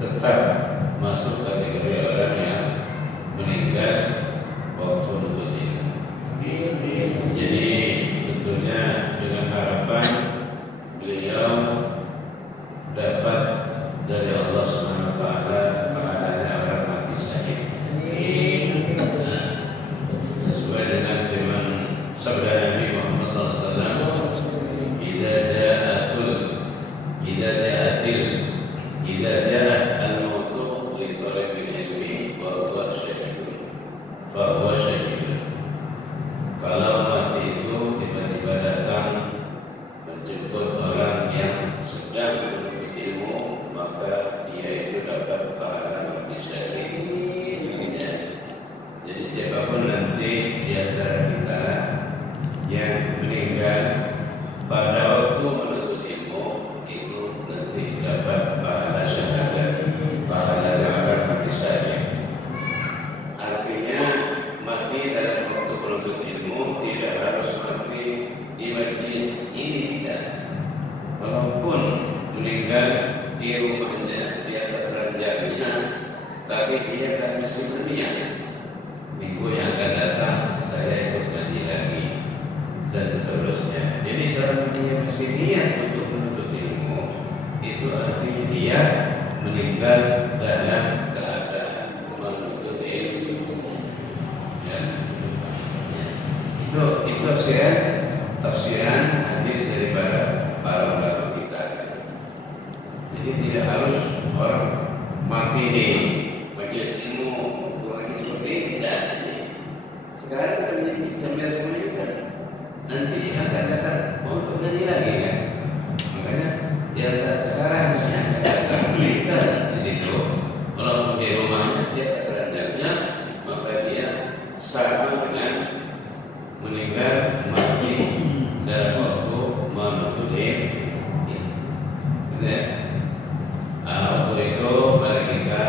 tetap masuk kategori orang yang meninggal waktu menuntut ilmu. Jadi tentunya dengan harapan beliau dapat dari Allah Subhanahu wa taala pahalanya orang mati syahid. Sesuai dengan firman sabda Nabi Muhammad SAW, idza ja'at al-mautu li thalabil ilmi wa huwa syahidun. Kalau mati itu tiba-tiba datang menjemput orang yang sedang menuntut ilmu, maka dia itu dapat pahala mati syahid. Jadi siapapun nanti di antara kita yang meninggal pada waktu menuntut ilmu itu nanti dapat pahala syahadat, pahala orang mati syahid. Artinya mati dalam waktu menuntut ilmu tidak harus mati di majlis ini, tidak. Walaupun meninggal di rumahnya di atas ranjangnya, tapi dia akan mesti berniat, minggu yang akan datang saya ikut ngaji lagi dan seterusnya. Jadi seorang dia mesti niat untuk menuntut ilmu, itu artinya dia meninggal dalam keadaan menuntut ilmu. Ya. Itu tafsiran hadis daripada para ulama kita. Jadi tidak harus orang mati di majelis ilmu lagi seperti ini, tidak. Sekarang sambil semuanya juga nanti akan datang mau untuk ngaji lagi kan. Makanya di antara sekarang yang datang kita di situ, kalau di rumahnya dia keserangannya, maka dia sama dengan meninggal mati dalam waktu menuntut ilmu. Waktu itu mari kita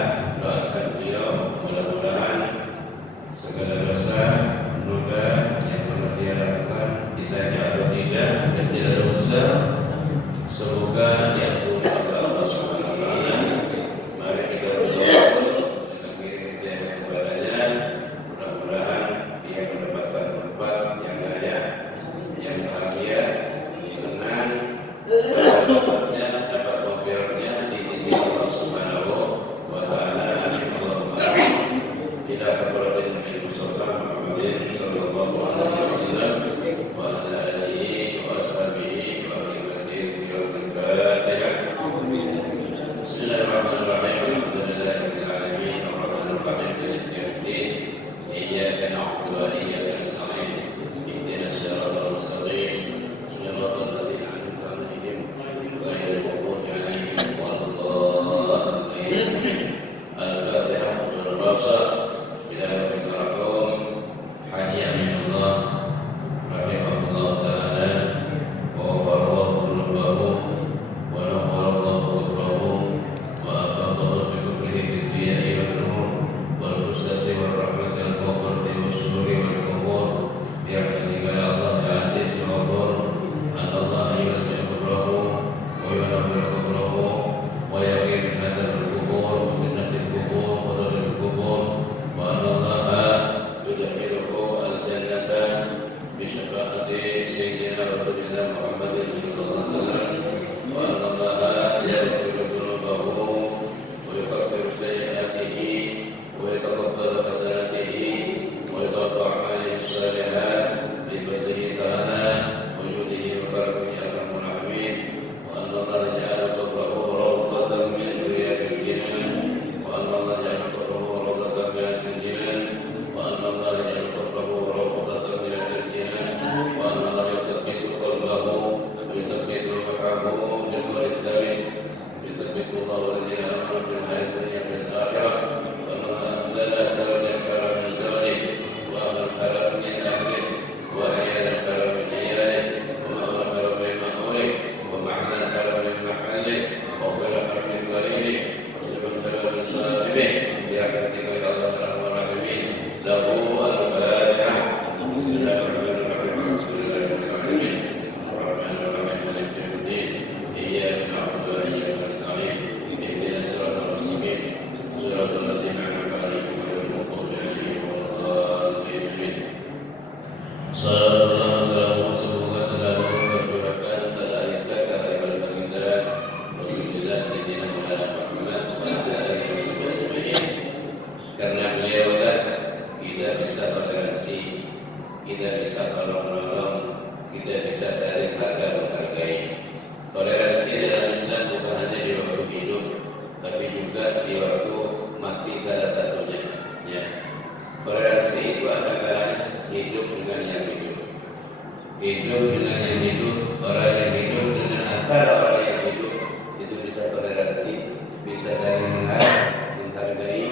hidup dengan yang hidup, orang yang hidup dengan antara orang yang hidup, itu bisa toleransi, bisa saling menghargai.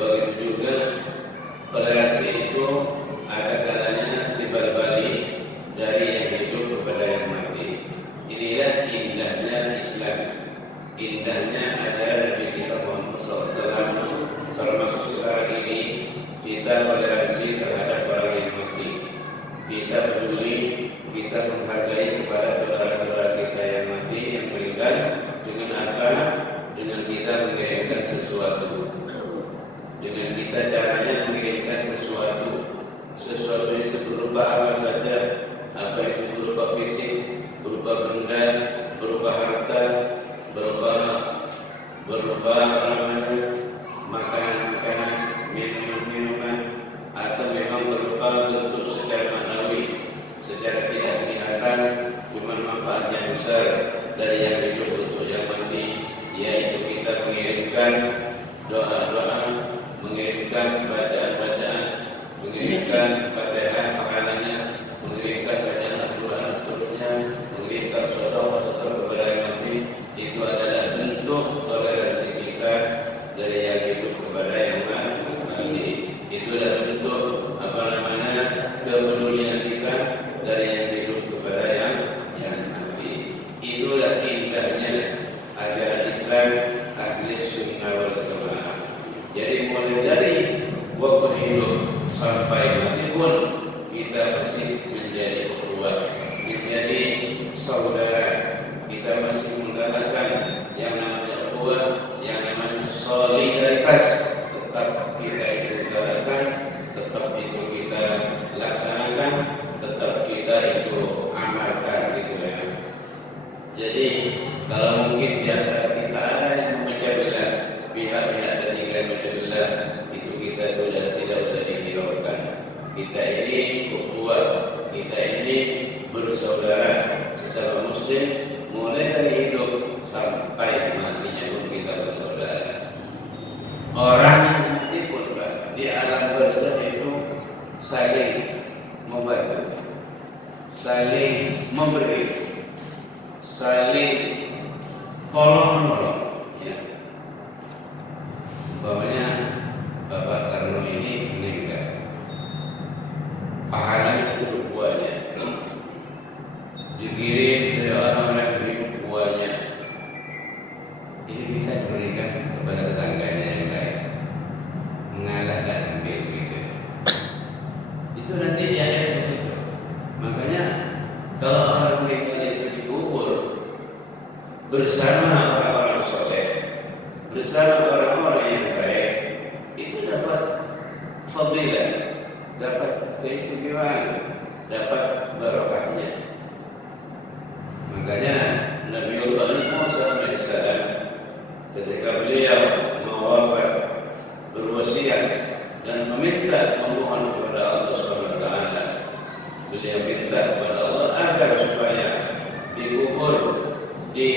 Begitu juga toleransi itu ada kalanya timbal balik dari yang hidup kepada yang mati. Inilah indahnya Islam, indahnya ajaran Nabi kita Muhammad SAW. Termasuk sekarang ini kita toleransi terhadap orang yang mati. Kita peduli, kita menghargai kepada saudara-saudara kita yang mati, yang meninggal. Dengan apa? Dengan kita mengirimkan sesuatu. Dengan kita caranya mengirimkan sesuatu. Sesuatu itu berupa apa saja. Apa itu berupa fisik, berupa benda, berupa harta, berupa makanan-makanan, minuman-minuman, atau memang berupa bentuk secara maknawi, secara tidak kelihatan, cuma manfaatnya besar dari yang hidup untuk yang mati, yaitu kita mengirimkan doa-doa, mengirimkan bacaan-bacaan, mengirimkan fatihah makanannya, mengirimkan bacaan Al-Quran seluruhnya, mengirimkan saudara-saudara kepada yang mati. Itu adalah bentuk toleransi kita dari yang hidup kepada yang mati. Itulah bentuk kepedulian kita dari yang hidup kepada yang mati. Itulah indahnya ajaran Islam ahli sunnah wal jamaah. Jadi mulai dari waktu hidup sampai mati pun kita masih menjadi ukhuwah, menjadi saudara. Kita masih menggalakkan yang namanya ukhuwah, yang namanya solidaritas. Tetap kita itu galakkan, tetap itu kita laksanakan, tetap kita itu amalkan, gitu ya. Jadi kalau mungkin di antara kita ada yang memecah belah, pihak-pihak dan yang memecah belah, itu kita sudah tidak usah dihiraukan. Kita ini ukhuwah, kita ini bersaudara sesama Muslim, mulai dari hidup sampai matinya pun kita bersaudara. Orang yang mati pun di alam barzakh itu saling membantu, saling memberi, saling tolong-menolong. Ya. Umpamanya Bapak Karno ini meninggal, pahalanya sudah buahnya, dikirim dari orang-orang yang hidup buahnya. Ini bisa diberikan kepada tetangganya yang lain, mengalah dan ambil begitu. Itu nanti di akhir begitu. Makanya kalau orang meninggal itu dikubur bersama orang-orang soleh, bersama orang-orang yang baik, itu dapat fadilah, dapat keistimewaan, dapat barokahnya. Makanya Nabiullah Musa alaihissalam ketika beliau mau wafat berwasiat dan memohon kepada Allah SWT, beliau minta kepada Allah agar supaya dikubur di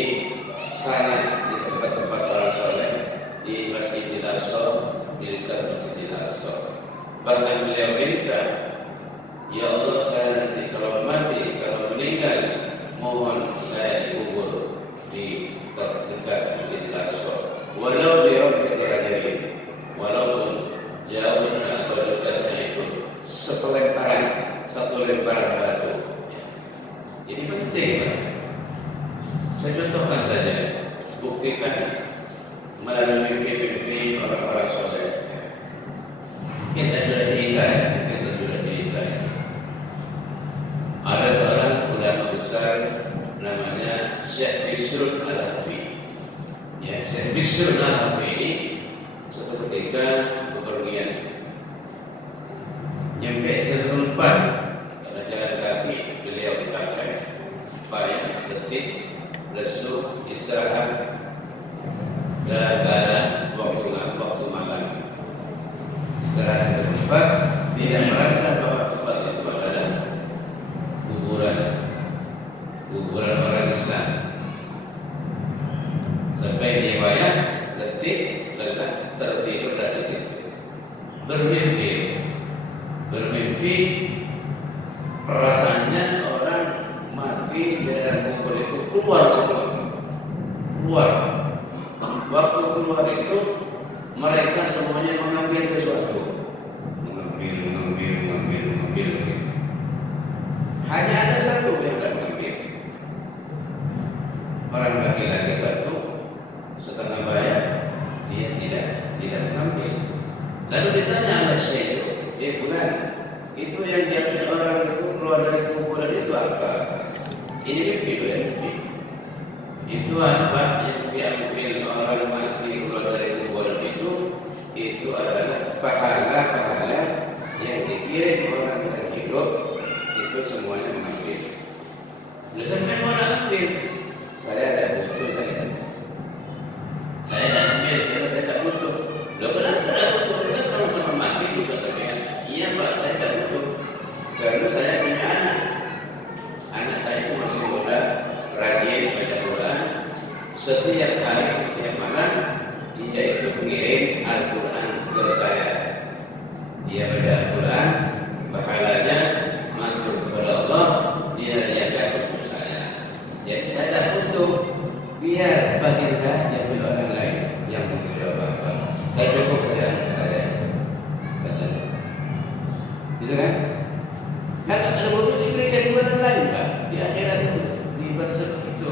sana, di tempat-tempat orang soleh, di Masjidil Aqsa, di dekat Masjidil Aqsa. Bahkan beliau minta, ya Allah, saya nanti kalau mati, kalau meninggal, mohon saya dikubur di dekat Masjidil Aqsa, walau di Rabbul Alamin, walaupun jauh atau dekatnya itu sepelemparan, satu lemparan batu. Ini penting, Pak. Saya contohkan saja, buktikan melalui mimpi orang-orang soleh. Kita sudah diikat. Ada seorang ulama besar namanya Syekh Bisrul Al-Hafi. Ya, Syekh Bisrul Al-Hafi ini suatu ketika bepergian, nyampe ke tempat karena jalan kaki, beliau capek, payah, letih, lesu, istirahat dalam keadaan waktu malam. Istirahat di tempat, tidak merasa bahwa tempat itu adalah kuburan orang Islam. Sampai dia payah, letih, lelah, tertidur dari situ. Bermimpi perasaannya orang mereka semuanya mengambil sesuatu, mengambil. Hanya ada satu yang tidak mengambil. Orang laki-laki satu setengah bayar, dia tidak mengambil. Lalu ditanya oleh Syekh, bulan itu yang diambil orang itu keluar dari kuburan itu apa? Ini mimpi, bukan mimpi. Itu apa yang diambil orang mati keluar dari kuburan itu adalah pahala-pahala yang dikirim orang yang hidup, itu semuanya mengambil. Sampai orang ambil, saya tidak butuh, saya tidak ambil, karena saya tidak butuh. Loh kenapa tidak butuh? Kita sama-sama mati juga sekalian. Iya Pak, saya tidak butuh, karena saya punya anak. Anak saya itu masih muda, rajin baca Quran. Setiap hari, setiap malam, dia itu mengirim Al-Quran ke saya. Dia baca Al-Quran, pahalanya masuk kepada Allah, dia diajar untuk saya. Jadi saya tidak butuh, biar bagi saya bagi orang lain yang mungkin apa-apa. Saya cukup pada anak saya. Katanya. Gitu kan? Karena ada butuh diberikan di mana lain Pak. Di akhirat itu, di bersama itu.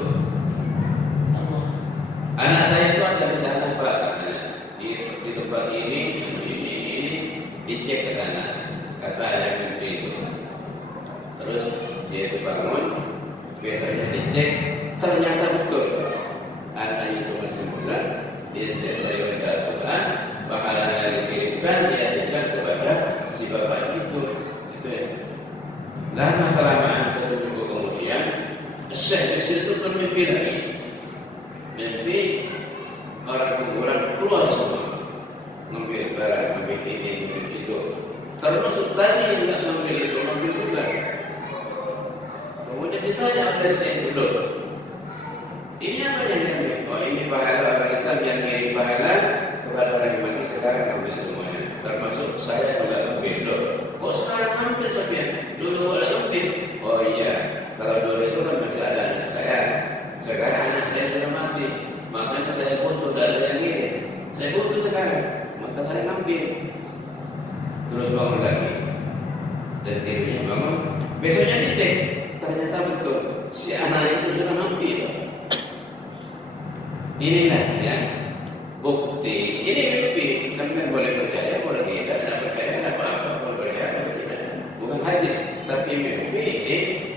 Anak saya itu ada di sana Pak, katanya. Di tempat ini, dicek ke sana. Kata yang mimpi itu. Terus dia itu bangun, biasanya dicek, ternyata betul. Anaknya itu masih muda, dia sejak dari baca Al-Quran, pahalanya dikirimkan, diajarkan kepada si bapak itu. Itu ya. Lama-kelamaan satu minggu kemudian, Syekh di situ bermimpi lagi. Mimpi orang kuburan keluar semua, ngambil barang, ngambil ini, ngambil itu. Termasuk tadi yang ngambil itu, ngambil juga. Kemudian ditanya oleh Syekh itu, ini apa yang diambil? Oh ini pahala orang Islam yang ngirim pahala kepada orang yang mati, sekarang ngambil semuanya. Termasuk saya juga ngambil. Kok sekarang ngambil Sofian? Dulu boleh ngambil? Oh iya, kalau dulu itu kan masih ada anak saya. Sekarang anak saya sudah mati, makanya saya butuh dari yang ini. Saya butuh sekarang, maka saya ngambil. Terus bangun lagi, dan tidurnya bangun. Besoknya dicek, ternyata betul si anak itu sudah mati. Inilah ya bukti. Ini mimpi. Sampai boleh percaya, boleh tidak. Tidak percaya, tidak apa-apa. Boleh percaya, boleh tidak. Bukan hadis, tapi mimpi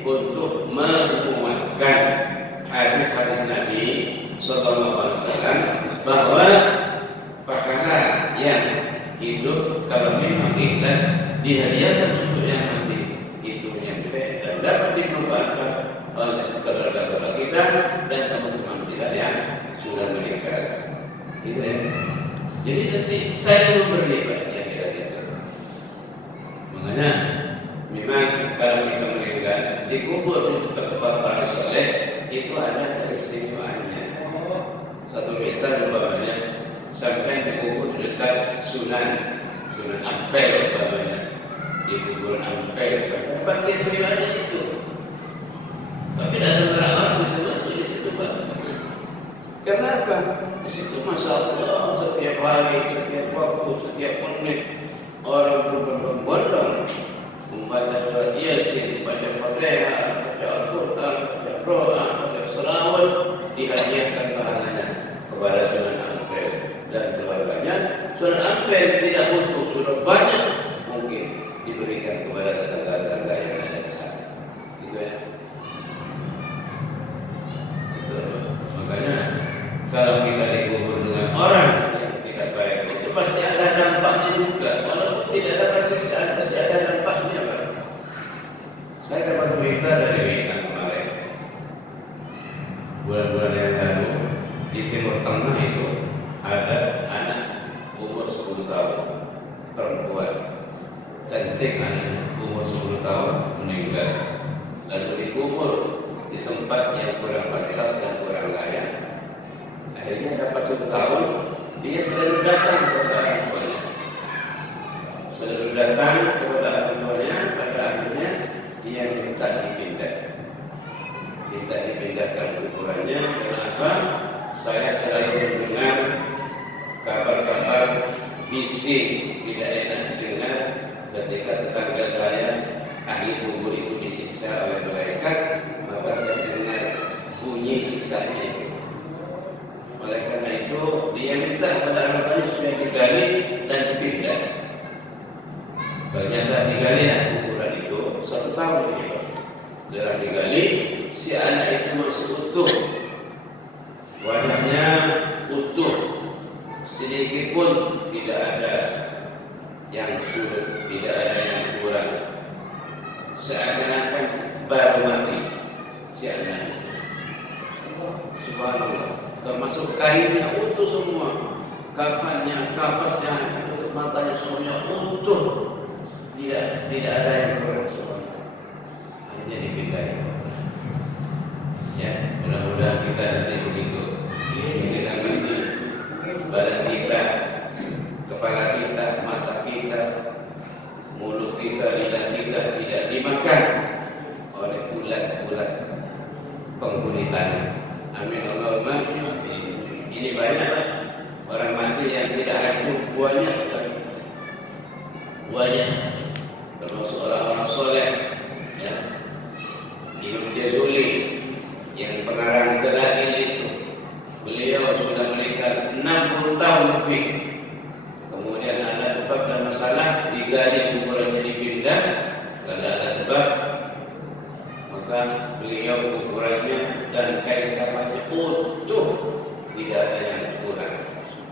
untuk menguatkan hadis-hadis Nabi Sallallahu Alaihi Wasallam bahwa pahala yang hidup kalau memang ikhlas dihadiahkan untuk yang mati itu nyampe dan dapat dimanfaatkan oleh keluarga kita dan teman-teman kita yang sudah meninggal. Gitu ya. Jadi nanti saya belum berlibat yang kita. Makanya memang kalau kita meninggal dikubur di tempat para soleh itu ada keistimewaannya. Satu meter umpamanya sampai dikubur di dekat Sunan Ampel umpamanya, di kuburan Ampel sampai tempat keistimewaan di situ. Tapi tidak semua orang bisa masuk di situ Pak. Kenapa? Di situ Masya Allah setiap hari, setiap waktu, setiap menit orang berbondong-bondong membaca surat Yasin, membaca Fatihah, membaca Al-Quran, membaca Doa, membaca selawat, dihadiahkan pahalanya kepada Sunan Ampel dan keluarganya. Sunan Ampel tidak butuh, sudah banyak mungkin diberikan kepada tetangga-tetangga yang ada di sana. Gitu ya. Makanya kalau kita dikubur dengan orang yang tidak baik itu pasti ada dampaknya juga. Walaupun tidak dapat siksaan, pasti ada dampaknya Pak. Saya dapat berita dari Vietnam kemarin, bulan-bulan yang lalu di Timur Tengah itu ada anak umur 10 tahun perempuan, cantik anaknya, umur 10 tahun meninggal, lalu dikubur di tempat yang kurang pantas dan kurang layak. Akhirnya dapat 1 tahun, dia sudah datang kepada orang tuanya. Sudah datang kepada orang tuanya, pada akhirnya dia minta dipindahkan kuburannya. Kenapa? Saya selalu mendengar kabar bising, tidak enak dengar ketika tetangga saya ahli kubur itu disiksa oleh malaikat, maka saya dengar bunyi siksanya itu. Oleh karena itu dia minta pada anak-anaknya supaya digali dan dipindah. Ternyata digali kuburan itu 1 tahun itu. Setelah digali, si anak itu masih utuh, wajahnya utuh, sedikit pun tidak ada yang surut, tidak ada yang kurang, seakan-akan baru mati si anak. Subhanallah, termasuk kainnya utuh semua, kafannya, kapasnya, matanya semuanya utuh, tidak ada yang kurang. Hanya dipindahin. Ya, mudah-mudahan kita nanti begitu. Kita nanti badan kita, kepala kita, mata kita, mulut kita, lidah kita tidak dimakan oleh ulat-ulat penghuni tanah. Amin Allahumma. Ini banyak orang mati yang tidak hancur buahnya sekali. Buahnya termasuk orang-orang soleh, ya. Imam Jazuli yang pengarang Dalail itu, beliau sudah meninggal 60 tahun lebih. Kemudian ada sebab dan masalah, digali kuburannya dipindah. Kalau ada sebab, maka beliau kuburannya dan kain kafannya utuh, tidak ada yang kurang,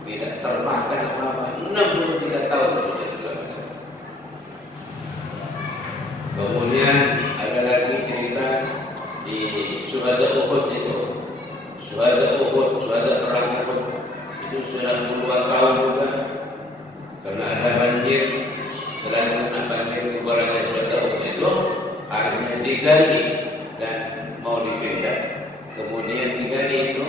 tidak termakan apa-apa. 63 tahun sudah meninggal. Kemudian ada lagi cerita di Syuhada Uhud itu. Syuhada Uhud, Syuhada perang Uhud itu sudah puluhan tahun juga. Karena ada banjir, setelah kena banjir kuburan Syuhada Uhud itu akhirnya digali dan mau dipindah. Kemudian digali itu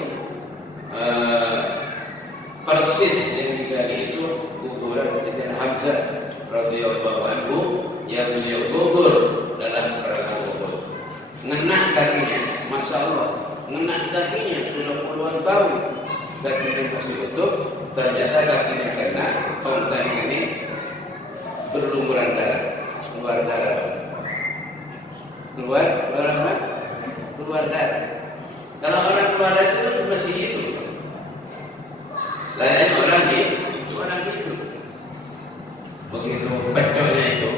persis yang digali itu kuburan Sayyidina Hamzah radhiyallahu anhu yang beliau gugur dalam perang Uhud. Ngenak kakinya, masya Allah, ngenak kakinya sudah puluhan tahun, kakinya masih utuh. Ternyata kakinya kena tongkat ini berlumuran darah, keluar darah, keluar apa? Keluar darah. Kalau orang keluar darah itu masih hidup. Lain orang hidup. Begitu pecahnya itu,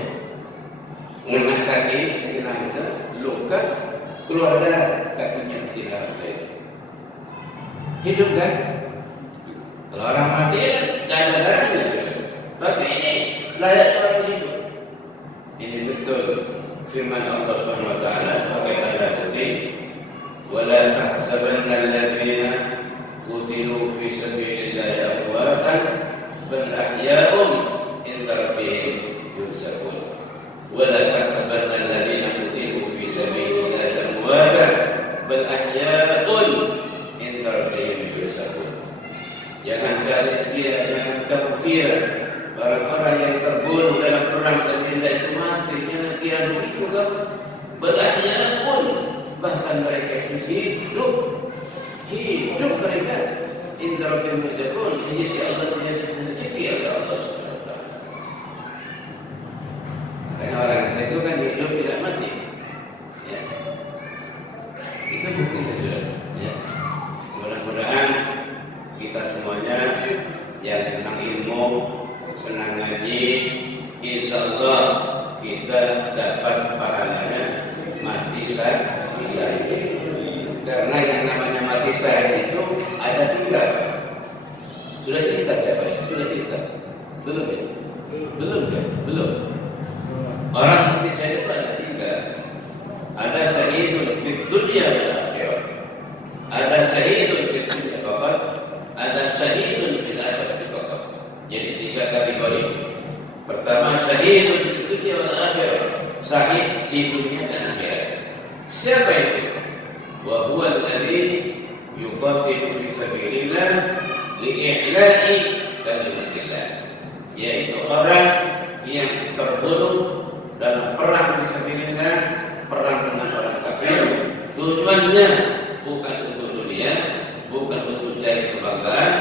ngenak kaki, luka, keluar darah, kakinya tidak ada. Hidup kan? Kalau orang mati kan tidak ada darahnya. Tapi ini layak orang hidup. Ini betul firman Allah Subhanahu wa taala sebagai tanda bukti, "Wala tahsabanna alladziina qutilu fi sabilillahi amwaatan bal ahya'un 'inda rabbihim yurzaqun." Wala tahsabanna alladziina qutilu fi sabilillahi amwaatan bal ahya'un 'inda rabbihim yurzaqun. Jangan kamu kira orang-orang yang terbunuh dalam perang sabilillah itu mati. Jangan kira begitu kamu. Bal ahya'un, bahkan mereka itu hidup mereka. 'Inda rabbihim yurzaqun. Ini si Allah yang rezeki oleh Allah Subhanahu wa taala. Karena orang itu kan hidup tidak mati. Ya. Itu buktinya sudah. Ya. Mudah-mudahan kita semuanya yang senang ilmu, senang ngaji, insya Allah kita dapat pahalanya mati syahid. Karena yang namanya mati syahid itu ada 3. Sudah cerita ya Pak? Sudah cerita? Belum ya? Belum ya? Belum. Orang mati syahid itu ada 3. Ada syahidun fid dunya wal akhirah. Ada syahidun fid dunya faqat, ada syahidun fil akhirah faqat. Jadi 3 kategori. Pertama syahidun fid dunya wal akhirah. Syahid di dunia dan akhirat. Siapa itu? Wa huwa alladhi yuqatilu fi sabilillah li'ihla'i kalimatillah. Yaitu orang yang terbunuh dalam perang fi sabilillah, perang dengan orang kafir. Tujuannya bukan untuk dunia, bukan untuk cari kebanggaan,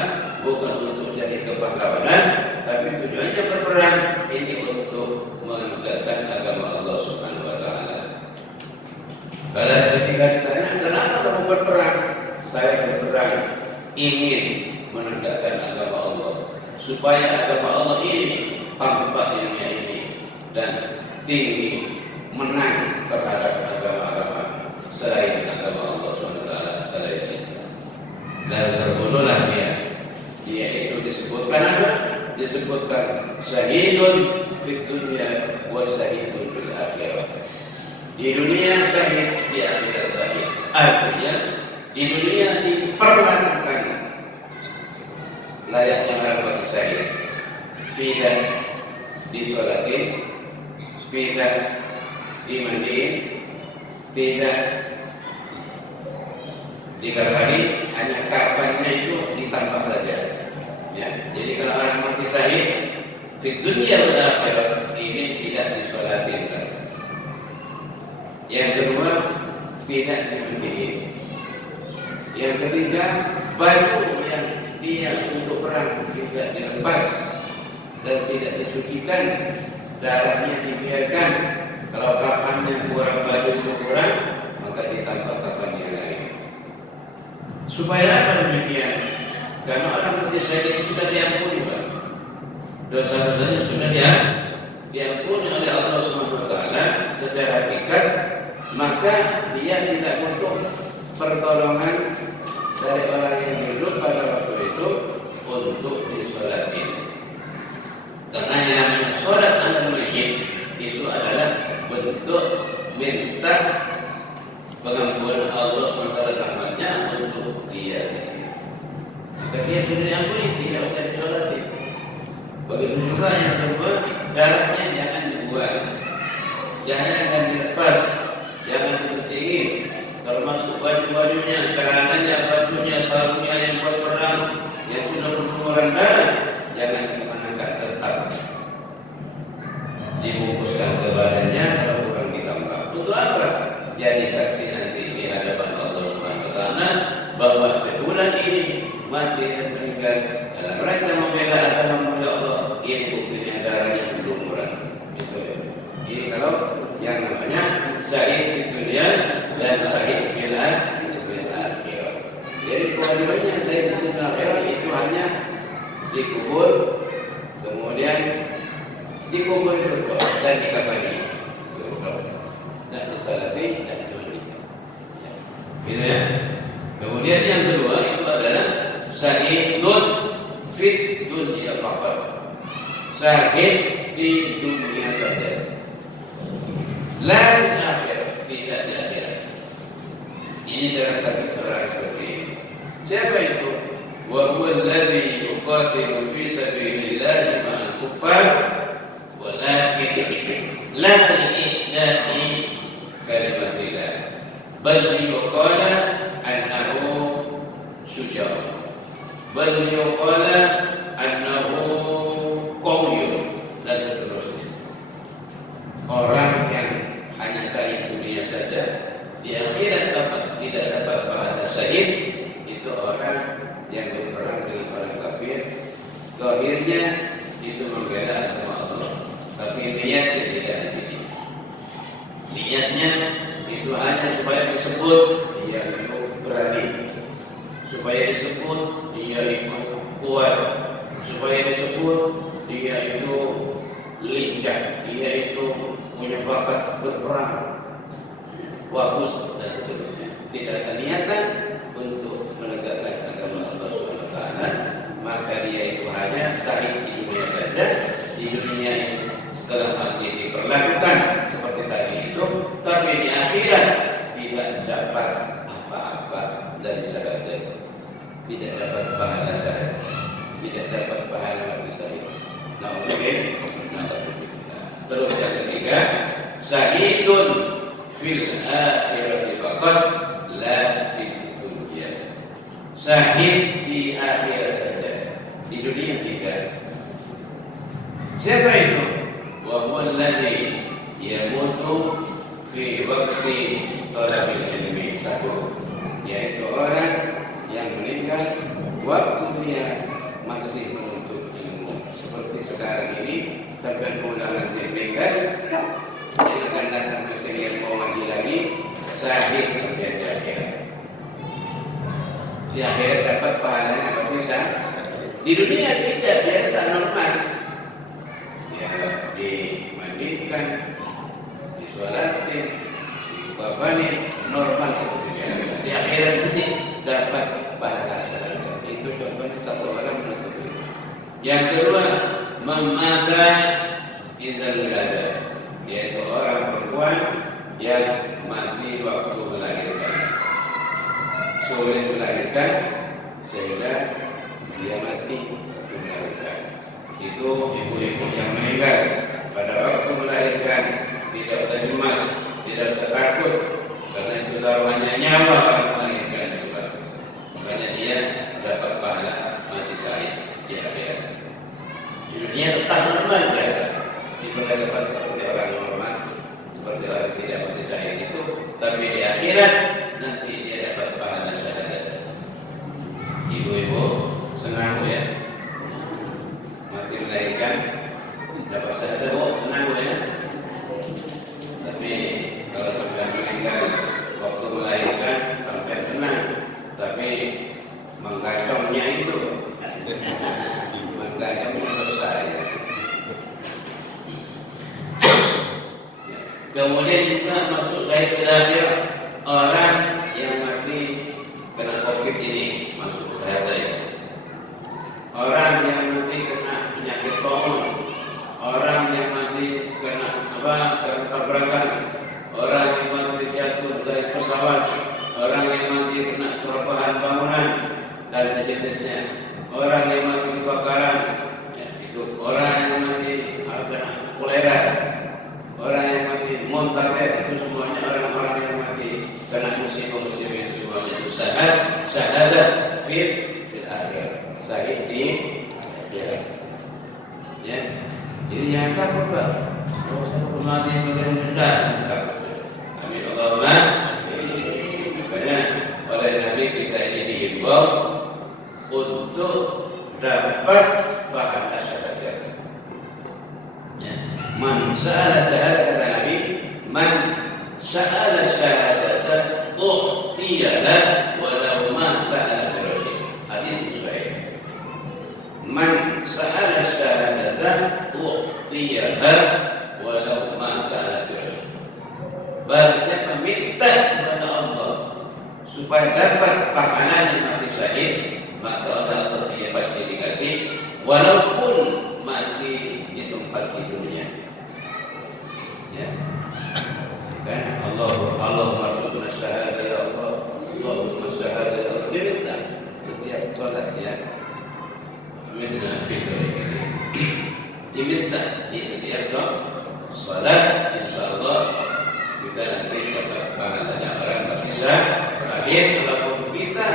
bukan untuk cari kebanggawanan, tapi tujuannya berperang ini untuk menegakkan agama Allah Subhanahu wa taala. Pada ketika ditanya, kenapa kamu berperang? Saya berperang ingin menegakkan agama Allah, supaya agama Allah ini tampaknya ini dan tinggi menang terhadap agama-agama selain agama Allah SWT, selain Islam. Dan terbunuhlah dia itu disebutkan apa? Disebutkan syahidun fid dunya wa syahidun fil akhirah. Di dunia syahid, di akhirat syahid. Artinya di dunia diperlakukan layaknya orang mati syahid, tidak disolatin, tidak dimandiin, tidak dikafani, hanya kafannya itu ditambah saja. Ya, jadi kalau orang mati syahid di dunia dan akhirat ini tidak disolatin. Yang kedua, tidak dimandiin. Yang ketiga, baju yang dia untuk perang tidak dilepas dan tidak disucikan, darahnya dibiarkan. Kalau kafannya kurang, baju itu kurang, maka ditambah kafan yang lain. Supaya apa demikian? Karena orang mati syahid itu sudah diampuni, Pak. Dosa-dosanya sudah diampuni oleh Allah SWT secara hakikat, maka dia tidak butuh pertolongan dari orang yang hidup pada waktu itu untuk disolatin. Karena yang namanya sholat ala mayyit itu adalah bentuk minta pengampunan Allah SWT rahmatnya untuk dia. Jika dia sudah diampuni, tidak usah disolatin. Begitu juga yang kedua, darahnya jangan dibuang, jangan dilepas, jangan dibersihin. Kalau masuk baju-bajunya, celananya, bajunya, sarungnya yang buat perang, yang sudah berlumuran darah, jangan dikenakan, tetap dibungkuskan ke badannya. Kalau kurang ditambah, untuk apa? Jadi saksi nanti di hadapan Allah Subhanahu wa taala bahwa sebulan ini mati dan meninggal dalam rangka membela agama Allah, ini buktinya darahnya berlumuran. Itu ya. Ini kalau yang namanya syahid di dunia dan syahid fil akhirah. Jadi kewajibannya syahid di akhirah itu hanya dikubur, kemudian dikubur dan dikafani, dan disalati dan dimandikan. Gitu ya. Kemudian yang kedua itu adalah syahidun fit dunya faqat. Syahid di dunia saja. La di akhirat, tidak di akhirat. Ini saya kasih terang seperti ini. Siapa itu? Wa huwa alladhi yuqatilu fi sabilillahi ma'al kuffar walakin la li'ihla'i kalimatillah bal yuqala annahu syuja' bal yuqala annahu qawiyyun dan seterusnya. Orang yang hanya syahid dunia saja, di akhirat tidak dapat pahala syahid, itu orang yang berperang dengan orang kafir. Zahirnya itu membela agama Allah, tapi niatnya tidak ini. Niatnya itu hanya supaya disebut dia itu berani, supaya disebut dia itu kuat, supaya disebut dia itu lincah, dia itu punya bakat berperang, bagus dan seterusnya. Tidak ada niatan untuk menegakkan agama Allah Subhanahu wa taala, maka dia itu hanya syahid di dunia saja. Di dunia ini setelah mati diperlakukan seperti tadi itu, tapi di akhirat tidak dapat apa-apa dari syahadat, tidak dapat pahala syahadat, tidak dapat pahala mati syahid. Terus yang ketiga, syahidun fil akhirati faqat la fid dunya. Syahid di akhirat saja, di dunia tidak. Siapa itu? Wa huwa alladhi yamutu fi waqti talabil ilmi. Satu, yaitu orang yang meninggal waktu dia masih menuntut ilmu. Seperti sekarang ini sampai pulang nanti meninggal, yang akan datang ke sini mau mati lagi, syahid sampai di akhirat. Di akhirat dapat pahalanya apa bisa? Di dunia tidak, biasa normal. Ya, dimandikan, disolatin, dikafanin, normal seperti biasa. Di akhirat nanti dapat pahala syahid. Itu contohnya satu orang menutup itu. Yang kedua, memata idzal wiladah, yaitu orang perempuan yang mati waktu melahirkan. Sulit melahirkan sehingga dia mati waktu melahirkan. Itu ibu-ibu yang meninggal pada waktu melahirkan, tidak usah cemas, tidak usah takut, karena itu taruhannya nyawa orang melahirkan juga. Makanya dia dapat pahala mati syahid di akhirat. Di dunia tetap normal biasa, diperlakukan seperti orang yang normal, seperti orang yang tidak mati syahid itu, tapi di akhirat nanti dia dapat pahala syahadat. Ibu-ibu senang ya, mati melahirkan dapat syahadat, oh senang ya. Tapi kalau sudah meninggal waktu melahirkan sampai senang, tapi menggacungnya itu menggacungnya besar ya. Kemudian juga masuk ke akhir orang yang mati kena COVID ini masuk ke ya. Orang yang mati kena penyakit pohon, orang yang mati kena kena tabrakan, orang yang mati jatuh dari pesawat, orang yang mati kena kerobohan bangunan dan sejenisnya, orang yang mati kebakaran, ya, itu orang yang mati kena kolera, orang yang mati montabet, itu semuanya orang-orang yang mati kena musibah-musibah itu semuanya itu syahadat fil akhir, syahid di akhirat. Ya, jadi yang takut Pak, kalau saya mati menjadi dendam, takut. Amin Allahumma. Makanya oleh Nabi kita ini dihimbau untuk dapat pahala syahadat. Ya. Man sa'ala syahadat kata Nabi, man sa'ala syahadat u'tiyalah walau mata ala firasyihi. Hadis sahih. Man sa'ala syahadat u'tiyalah walau mata ala firasyihi. Barang siapa minta kepada Allah supaya dapat pahalanya mati syahid, maka Allah dia pasti dikasih walaupun mati di tempat tidurnya. Ya. Kan Allah maksudnya syahadat ya Allah, Allahumma syahadat ya Allah. Dia minta setiap salat ya. Minta fitrah. Diminta di setiap salat, insyaallah kita nanti dapat pahalanya orang bersisa syahid. Kalau kita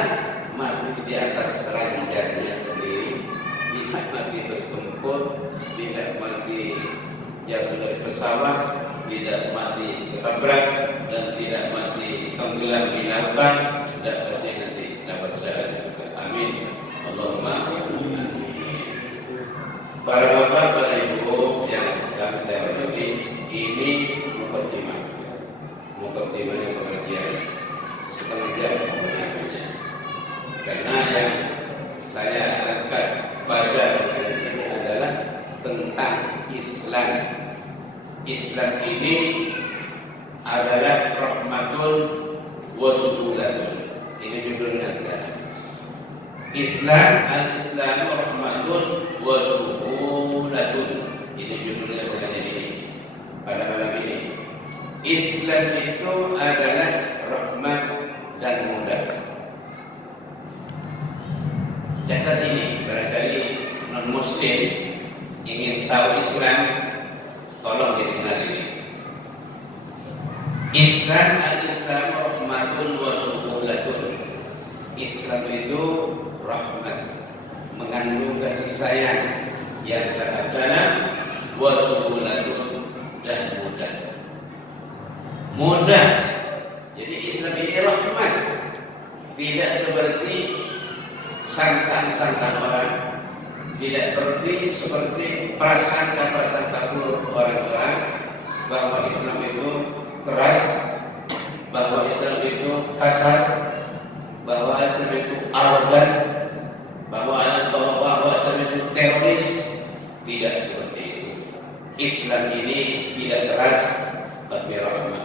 mati di atas ranjangnya sendiri, tidak mati bertempur, tidak mati jatuh dari pesawat, tidak mati ketabrak, dan tidak mati tenggelam di lautan, tidak pasti nanti dapat syahadat juga. Amin. Allahumma amin. Para bapak, para ibu yang sangat saya hormati, ini mukadimahnya pengajian setengah jam sebenarnya. Karena yang saya angkat pada kali ini adalah tentang Islam. Islam ini adalah rahmatun wa subulatun. Ini judulnya sekarang. Islam, al-Islamu rahmatun wa subulatun. Ini judulnya pada ini. Pada malam ini. Islam itu adalah rahmat dan mudah. Catat ini, barangkali non-muslim ingin tahu Islam, tolong didengar ini. Islam al-Islam rahmatun wa subulatun. Islam itu rahmat, mengandung kasih sayang yang sangat dalam, wa subulatun, dan mudah. Mudah. Jadi Islam ini rahmat, tidak seperti sangkaan-sangkaan orang, tidak seperti seperti prasangka buruk orang-orang bahwa Islam itu keras, bahwa Islam itu kasar, bahwa Islam itu arogan, bahwa Islam itu teroris. Tidak seperti itu. Islam ini tidak keras, tapi rahmat.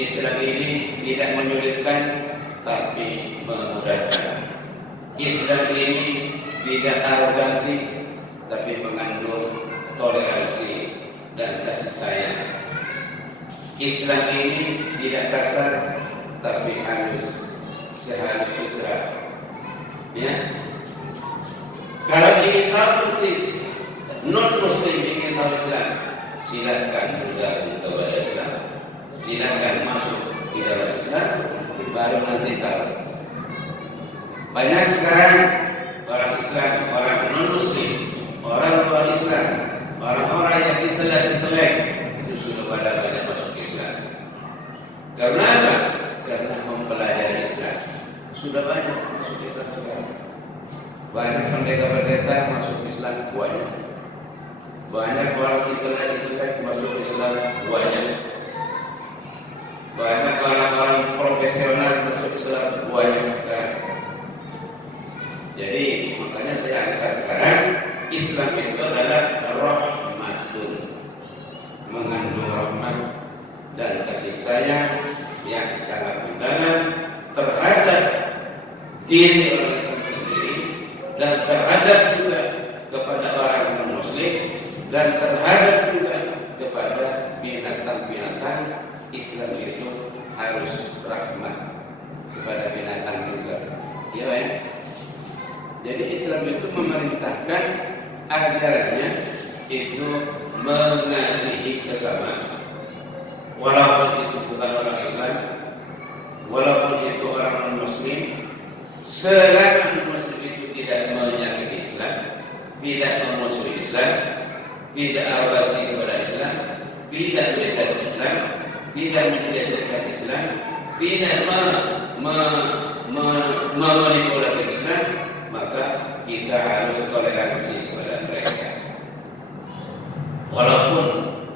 Islam ini tidak menyulitkan, tapi memudahkan. Islam ini tidak arogansi, tapi mengandung toleransi dan kasih sayang. Islam ini tidak kasar, tapi halus, sehalus sutra. Ya. Kalau ingin tahu persis non-Muslim ingin tahu Islam, silakan bergabung kepada Islam, silakan masuk di dalam Islam, baru nanti tahu. Banyak sekarang orang Islam, orang non-Muslim, orang luar Islam, orang-orang yang intelek itu sudah pada banyak masuk Islam. Karena apa? Karena mempelajari Islam. Sudah banyak masuk Islam sekarang. Banyak pendeta-pendeta masuk Islam, banyak. Banyak orang intelek masuk Islam, banyak. Banyak orang-orang profesional masuk Islam, banyak sekarang. Jadi makanya saya angkat sekarang, Islam itu adalah rahmatun, mengandung rahmat dan kasih sayang yang sangat mendalam terhadap diri orang Islam sendiri dan terhadap juga kepada orang non-Muslim dan terhadap juga kepada binatang-binatang. Islam itu harus rahmat kepada binatang juga, ya kan? Jadi Islam itu memerintahkan ajarannya itu mengasihi sesama, walaupun itu bukan orang Islam, walaupun itu orang non-Muslim, selama Muslim itu tidak menyakiti Islam, tidak memusuhi Islam, tidak arogansi kepada Islam, tidak mendekat Islam, tidak menjadikan Islam, tidak memanipulasi Islam, maka kita harus toleransi kepada mereka. Walaupun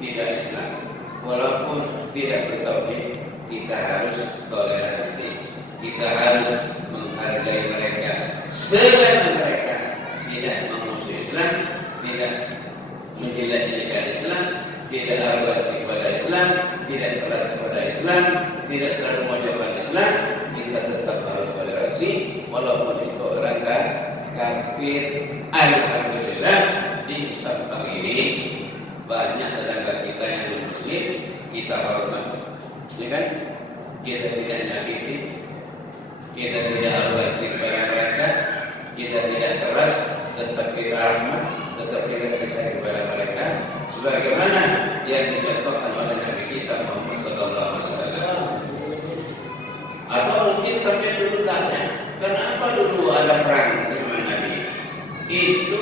tidak Islam, walaupun tidak bertauhid, kita harus toleransi. Kita harus menghargai mereka selama mereka tidak memusuhi Islam, tidak menjelek-jelekan Islam, tidak arogansi kepada Islam, tidak keras kepada Islam, tidak selalu menjauhkan Islam. Kita tetap harus toleransi walaupun itu orang kafir. Alhamdulillah di Sampang ini banyak tetangga kita yang non-Muslim, kita hormati, ya kan? Kita tidak nyakiti, kita tidak arogansi kepada mereka, kita tidak keras, tetap kita rahmat, tetap kita percaya kepada mereka, sebagaimana yang dicontohkan oleh Nabi kita Muhammad sallallahu alaihi wasallam. Atau mungkin sampai dulu tanya, kenapa dulu ada perang zaman Nabi? Itu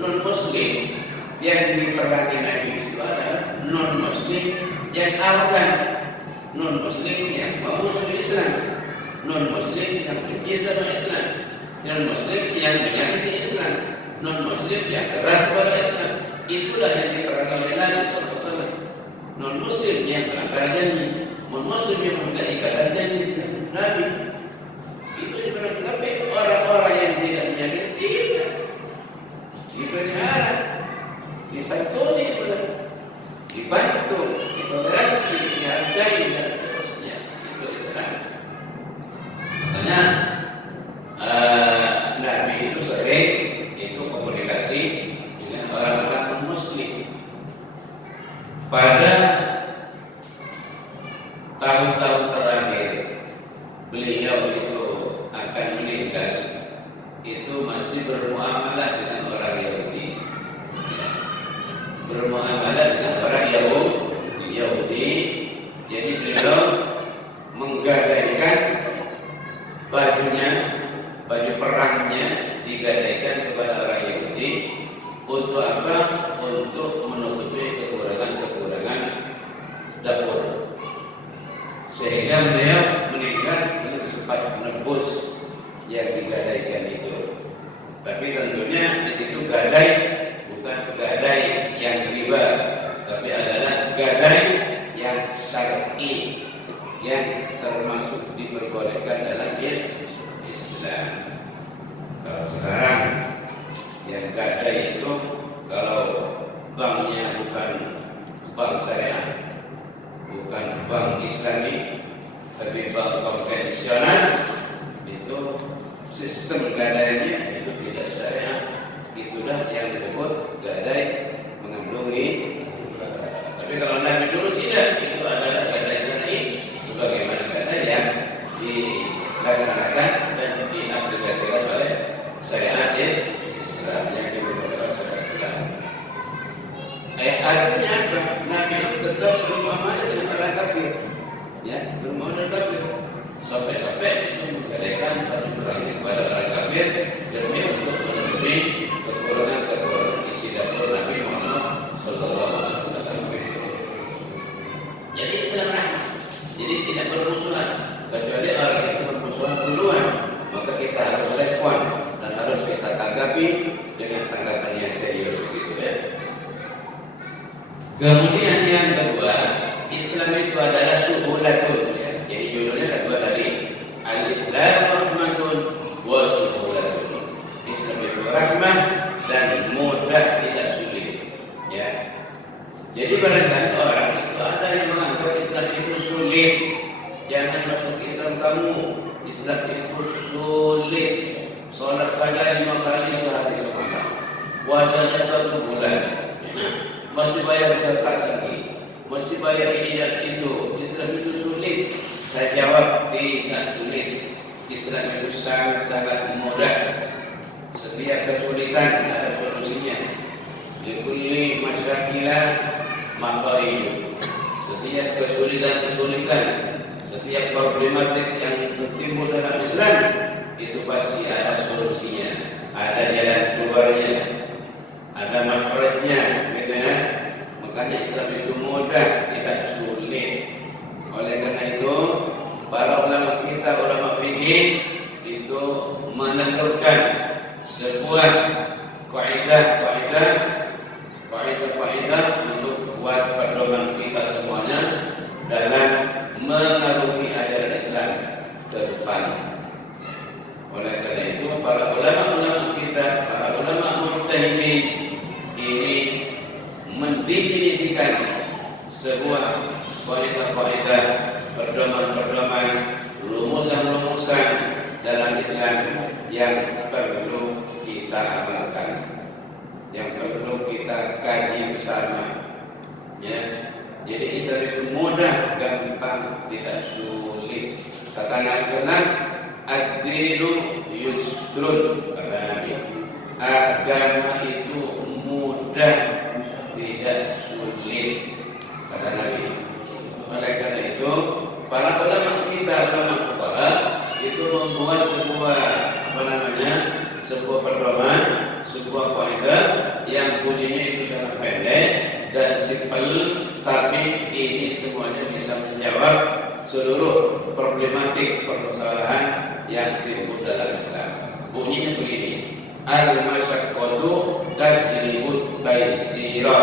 non-Muslim yang diperangi Nabi itu adalah non-Muslim yang arogan, non-Muslim yang memusuhi Islam, non-Muslim yang benci sama Islam, non-Muslim yang menyakiti Islam, non-Muslim yang keras kepada Islam. Itulah yang diperangi oleh Nabi SAW. Non-Muslim yang melanggar janji, non-Muslim yang melanggar ikatan janji Nabi. Itu diperangi. Tapi orang-orang yang tidak menyakiti tidak, dipelihara, disantuni, dibantu, ditoleransi, dihargai dan seterusnya. Itu Islam. Makanya Nabi itu sering itu komunikasi dengan orang-orang non-Muslim. Pada tahun-tahun terakhir beliau itu akan meninggal, itu masih bermuamalah dengan orang Yahudi, bermuamalah dengan orang Yahudi. Jadi beliau menggadaikan bajunya, baju perangnya digadaikan kepada orang Yahudi. Untuk apa? Untuk menutupi kekurangan dapur. Sehingga beliau meninggal, beliau sempat menebus yang digadaikan itu. Tapi tentunya di situ gadai bukan Artinya apa? Nabi itu tetap bermuamalah dengan orang kafir, ya, bermuamalah dengan kafir. Sampai-sampai itu mengadakan perang kepada orang kafir demi untuk memenuhi kekurangan isi dapur Nabi Muhammad Sallallahu Alaihi Wasallam. Jadi Islam rahmat, jadi tidak bermusuhan. Kecuali orang itu bermusuhan duluan, maka kita harus respon dan harus kita tanggapi dengan tanggapan yang serius, gitu ya. Kemudian yang kedua, Islam itu adalah suhulatun, ya. Jadi judulnya kedua tadi, Al-Islam rahmatun wa suhulatun. Islam itu rahmah dan mudah, tidak sulit, ya. Jadi barangkali orang itu ada yang menganggap Islam itu sulit. Jangan masuk Islam kamu, Islam itu sulit. Salat saja 5 kali sehari semalam, puasanya 1 bulan, masih bayar zakat lagi, masih bayar ini dan itu. Islam itu sulit. Saya jawab, tidak sulit. Islam itu sangat-sangat mudah. Setiap kesulitan ada solusinya. Likulli masyakila makharij. Setiap kesulitan, setiap problematik yang timbul dalam Islam itu pasti ada solusinya, ada jalan keluarnya, ada makhrajnya, gitu ya. Makanya Islam itu mudah, tidak sulit. Oleh karena itu, para ulama kita, ulama fikih itu menentukan sebuah kaidah untuk buat pedoman kita semuanya dalam mengarungi ajaran Islam ke depan. Oleh karena itu, para ulama kita, para ulama mujtahidin ini mendefinisikan sebuah kaidah, pedoman-pedoman, rumusan-rumusan dalam Islam yang perlu kita amalkan, yang perlu kita kaji bersama, ya. Jadi Islam itu mudah, gampang, tidak sulit. Kata Nabi, ad-dinu yusrun, kata Nabi. Agama itu mudah, tidak sulit, kata Nabi. Oleh karena itu, para ulama kita, ulama fuqaha itu membuat sebuah pedoman, sebuah kaidah yang bunyinya itu sangat pendek dan simpel, tapi ini semuanya bisa menjawab seluruh problematik permasalahan yang timbul dalam Islam. Bunyinya begini: al-masyaqqatu tajlibut taysira.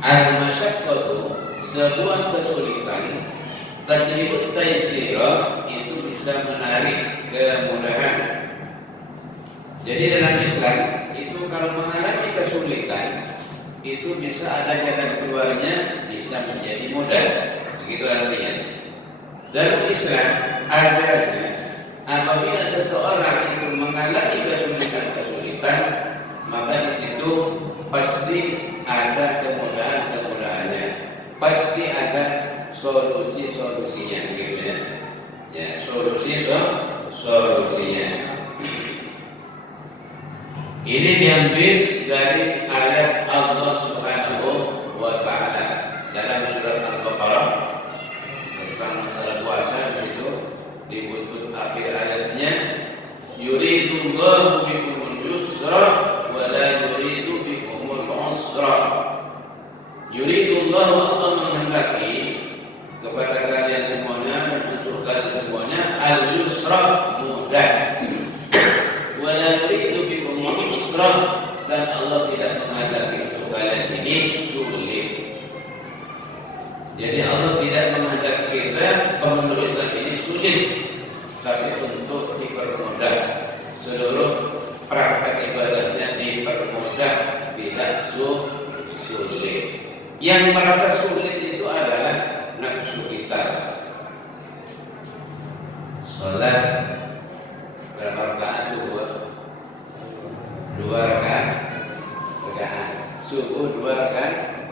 Al-masyaqqatu, sebuah kesulitan, tajlibut taysira, itu bisa menarik kemudahan. Jadi dalam Islam itu kalau mengalami kesulitan itu bisa ada jalan keluarnya, bisa menjadi mudah. Begitu artinya. Dalam Islam ajarannya, apabila seseorang itu mengalami kesulitan, maka di situ pasti ada kemudahan-kemudahannya, pasti ada solusi-solusinya, gitu ya. Ya, solusinya. Ini diambil dari ayat Allah Subhanahu wa Ta'ala dalam surat Al-Baqarah tentang masalah puasa. Di situ di buntut akhir ayatnya, yuridullahu bikumul yusra wa la yuridu bikumul usra. Yuridullahu, Allah menghendaki kepada kalian semuanya, untuk kalian semuanya, al-yusra, mudah, wa la yuridu bikumul usra, dan Allah tidak menghendaki untuk kalian ini sulit. Jadi Allah tidak menghendaki kita pemeluk Islam ini sulit, tapi untuk dipermudah. Seluruh praktek ibadahnya dipermudah, tidak sulit. Yang merasa sulit itu adalah nafsu kita. Salat berapa rakaat subuh? 2 rakaat. Subuh 2 rakaat.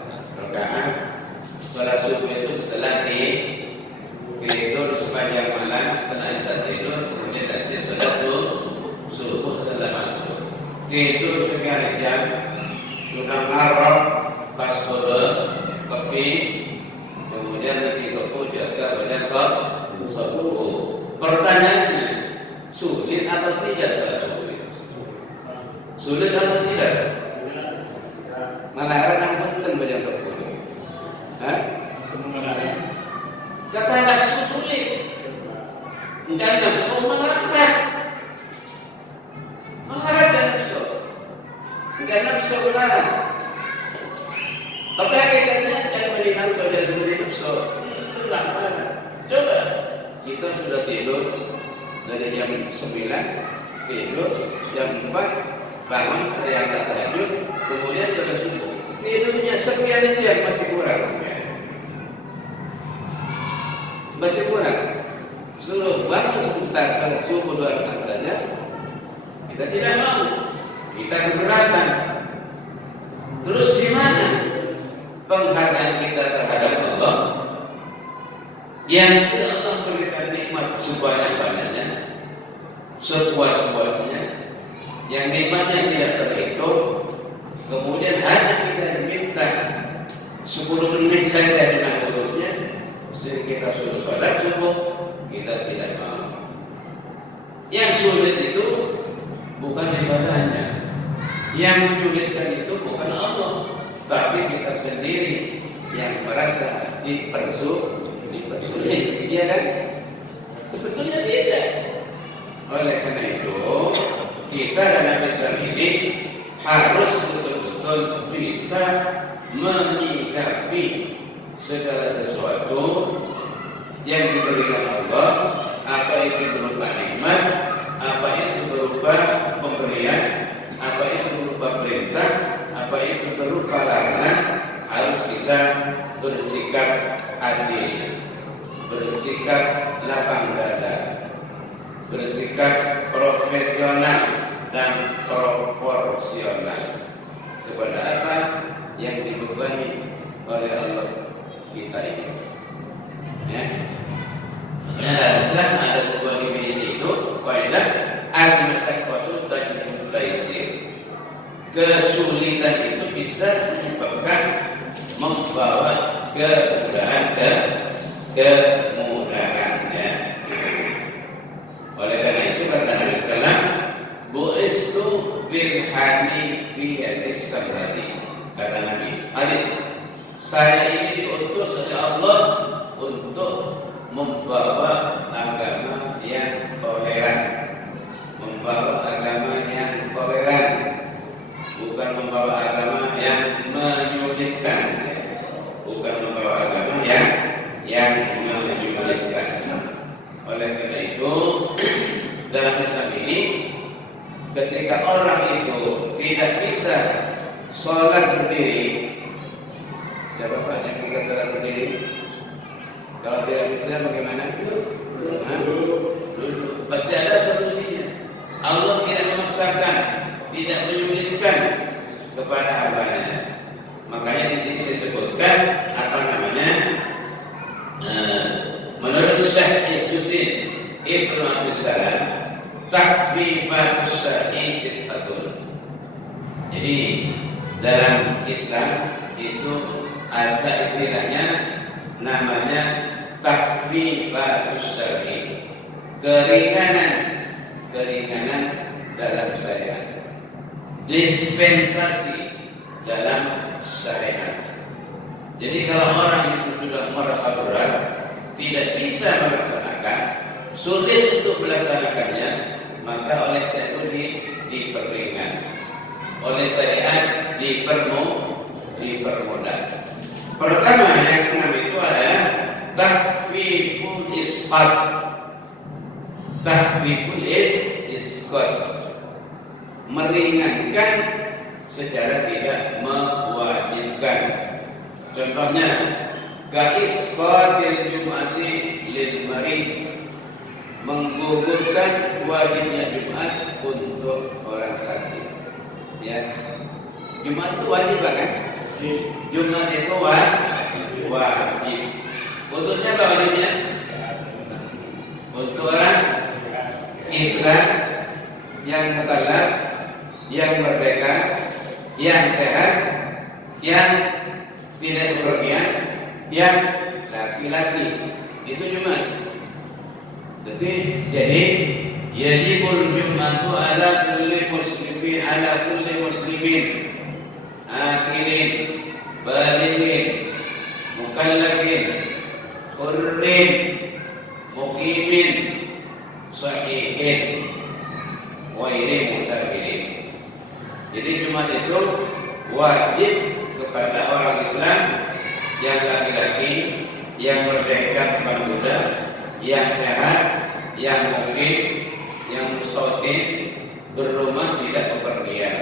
Salat subuh itu setelah tidur sepanjang malam, setelah isya tidur, kemudian nanti salat subuh setelah masuk. Tidur sekian jam, sudah ngarap atau tidak salat subuh itu? Sulit atau tidak? Malah orang punten banyak terpuluh. Kata nafsu sulit. Enggak nafsu melarang. Melarang nafsu. Enggak nafsu melarang. Tapi hakikatnya jangan menjadi nafsu dan seperti nafsu. Itulah mana. Coba kita sudah tidur dari jam 9 tidur jam 4 bangun ada yang tak tahajud kemudian sudah subuh. Tidurnya sekian jam masih kurang. Masih kurang. Suruh bangun sebentar salat subuh 2 rakaat saja. Kita tidak mau. Kita keberatan. Terus di mana penghargaan kita terhadap Allah yang sudah Allah berikan nikmat sebanyak-banyaknya, sepuas-puasnya, yang nikmatnya tidak terhitung, kemudian hanya kita diminta 10 menit saja dengan hurufnya, sehingga kita suruh salat subuh, kita tidak mau. Yang sulit itu bukan ibadahnya, yang menyulitkan itu bukan Allah, tapi kita sendiri yang merasa dipersulit, iya kan? Sebetulnya tidak. Oleh karena itu, kita dalam Islam ini harus betul-betul bisa menyikapi segala sesuatu yang diberikan Allah, apa itu berupa nikmat, apa itu berupa pemberian, apa itu berupa perintah, apa itu berupa larangan, harus kita bersikap adil, bersikap lapang dada, bersikap profesional dan proporsional kepada apa yang dibebani oleh Allah kita ini. Ya. Makanya dalam Islam ada sebuah definisi itu, kaidah al-masyaqqatu tajlibul taysir. Kesulitan itu bisa menyebabkan membawa kemudahan kemudahannya. Oleh karena itu kata Nabi Sallam, bu'istu bil hanifiyati sabrati. Kata Nabi, hadis, saya ini diutus oleh Allah untuk membawa agama yang toleran, membawa agama yang toleran, bukan membawa agama yang menyulitkan, bukan membawa agama yang menyulitkan. Oleh karena itu, dalam Islam ini, ketika orang itu tidak bisa sholat berdiri, siapa Pak yang bisa sholat berdiri? Kalau tidak bisa bagaimana? Duduk. Pasti ada solusinya. Allah tidak memaksakan, tidak menyulitkan kepada hambanya. Makanya di sini disebutkan apa namanya? Menurut Syekh Izzuddin Ibnu Abdul Salam, takfifatus syar'i sittatun. Jadi dalam Islam itu ada istilahnya namanya takfifatus syar'i, keringanan dalam syariat, dispensasi dalam syariat. Jadi kalau orang itu sudah merasa berat, tidak bisa melaksanakan, sulit untuk melaksanakannya, maka oleh syariat itu diperingan, oleh syariat dipermudah. Pertama yang keenam itu adalah takfiful isqat. Takfiful isqat, meringankan secara tidak mewajibkan. Contohnya, ka'isqatil jum'ati lil marid, menggugurkan wajibnya Jumat untuk orang sakit. Ya, Jumat itu wajib kan? Jumat itu wajib. Untuk siapa wajibnya? Untuk orang Islam yang mukallaf, yang merdeka, yang sehat, yang tidak bepergian, yang laki-laki. Itu Jumat. Jadi Yajibul jum'atu ala kulli muslimin akilin balighin mukallafin hurrin muqimin sahihin wairi musafirin. Jadi Jumat itu wajib kepada orang Islam yang laki-laki, yang merdeka bukan budak, yang sehat, yang mukim, yang mustaqim, berumah tidak bepergian.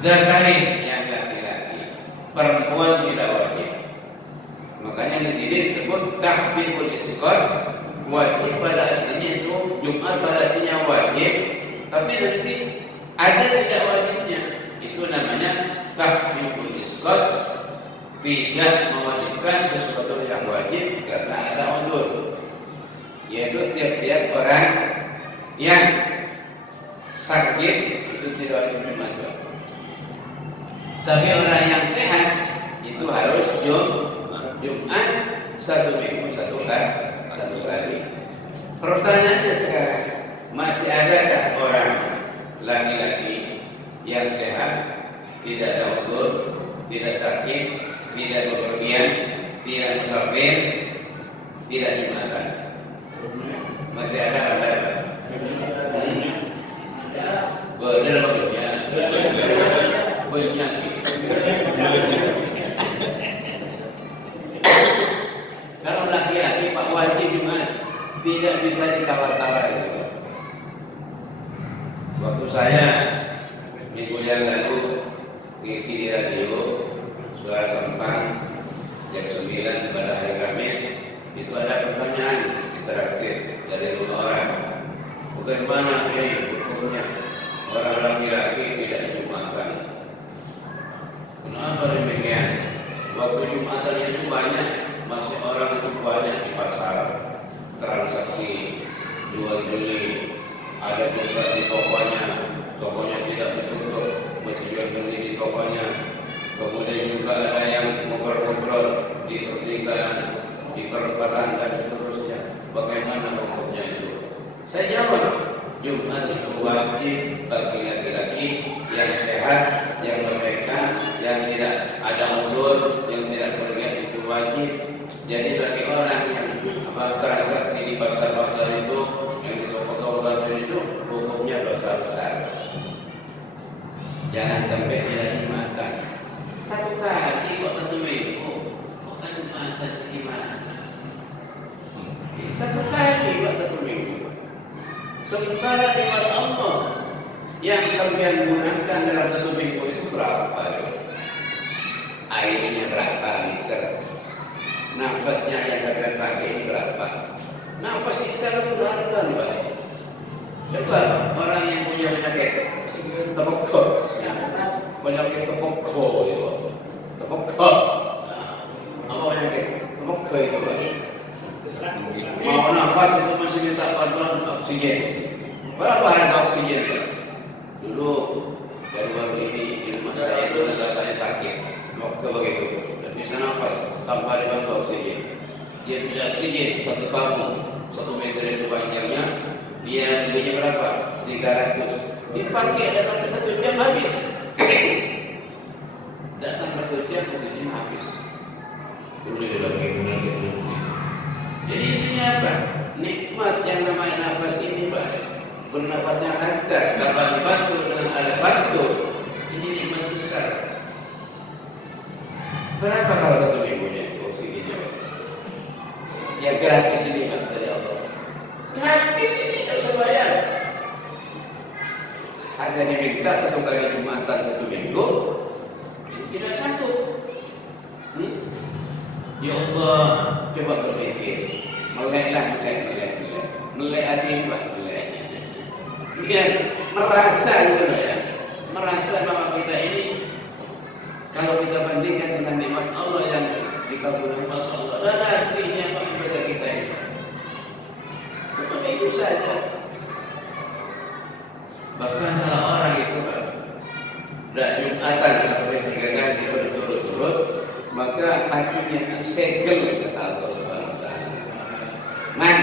Zakarin yang laki-laki, perempuan tidak wajib. Makanya di sini disebut tahfiful isqat. Wajib pada aslinya itu Jumat pada aslinya wajib, tapi nanti ada tidak wajibnya. Itu namanya tahfiful isqat, tidak mewajibkan sesuatu yang wajib karena ada uzur. Yaitu tiap-tiap orang yang sakit itu tidak wajib Jumat. Tapi orang yang sehat itu harus Jumat satu minggu satu kali. Pertanyaannya sekarang, masih adakah orang laki-laki yang sehat, tidak ada uzur, tidak sakit, tidak bepergian, tidak musafir, tidak jumatan? Masih ada apa? Benar banyak. Kalau laki-laki Pak wajib Jumat, tidak bisa ditawar-tawar gitu. Waktu saya minggu yang lalu ngisi di radio Suara Sempang jam 9 pada hari Kamis, itu ada pertanyaan interaktif dari 2 orang. Bagaimana ini hukumnya orang laki-laki tidak Jumatan? Kenapa demikian? Waktu Jumatan itu banyak, masih orang itu banyak di pasar, transaksi jual beli, ada juga di tokonya tidak ditutup, masih jual beli di tokonya. Kemudian juga ada yang ngobrol-ngobrol di persidangan, di perempatan dan seterusnya. Bagaimana hukumnya itu? Saya jawab, Jumat itu wajib bagi laki-laki yang sehat, yang merdeka, yang tidak ada uzur, yang tidak berniat itu wajib. Jadi bagi orang yang transaksi di pasar-pasar itu, yang di toko-toko itu, hukumnya dosa besar. Jangan sampai tidak Jumatan. Satu kali kok 1 minggu, kok kan Jumatan gimana? Satu kali kok 1 minggu. Sementara di mata Allah yang sampai gunakan dalam 1 minggu itu berapa? Airnya berapa liter? Nafasnya yang sampai pakai ini berapa? Nafas ini sangat berharga, Pak. Coba orang yang punya penyakit tepokok, penyakit tepokok itu, tepokok. Apa penyakit tepokok itu, Pak? Mau nafas itu masih minta bantuan oksigen. Berapa harga oksigen, Pak? Dulu baru-baru ini di rumah saya itu saya sakit, tepokok begitu. Bisa nafas tanpa dibantu oksigen. Dia punya oksigen 1 tabung 1 meter itu panjangnya. Dia belinya berapa? 300. Dipakai ada sampai 1 jam habis. Tidak sampai 1 jam oksigen habis. Jadi intinya apa? Nikmat yang namanya nafas ini, Pak. Bernafasnya lancar, dapat dibantu dengan alat bantu. Ini nikmat besar. Berapa kalau 1 minggunya itu oksigennya? Yang gratis ini Pak dari Allah. Gratis ini tidak usah bayar. Hanya diminta 1 kali Jumatan 1 minggu, tidak 1. Ya Allah, coba berpikir, melek hati Pak, melek. Biar merasa gitu ya, merasa bahwa kita ini kalau kita bandingkan dengan nikmat Allah yang dikabulkan Masya Allah, dan artinya apa ibadah kita ini seperti itu saja. Bahkan kalau orang itu kan tidak Jumatan sampai 3 kali berturut-turut, maka hatinya disegel kata Allah Subhanahu wa taala. Man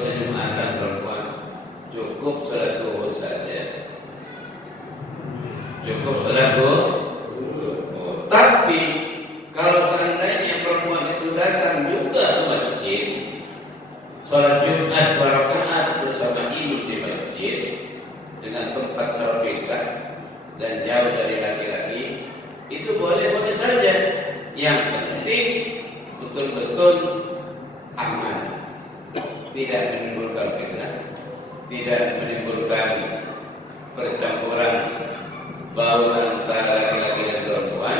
usah Jumatan perempuan, cukup sholat zuhur saja. Cukup sholat zuhur. Tapi kalau seandainya perempuan itu datang juga ke masjid, sholat Jumat 2 rakaat bersama imam di masjid dengan tempat terpisah dan jauh dari laki-laki, itu boleh-boleh saja. Yang penting betul-betul aman, tidak menimbulkan fitnah, tidak menimbulkan percampuran bau antara laki-laki dan perempuan,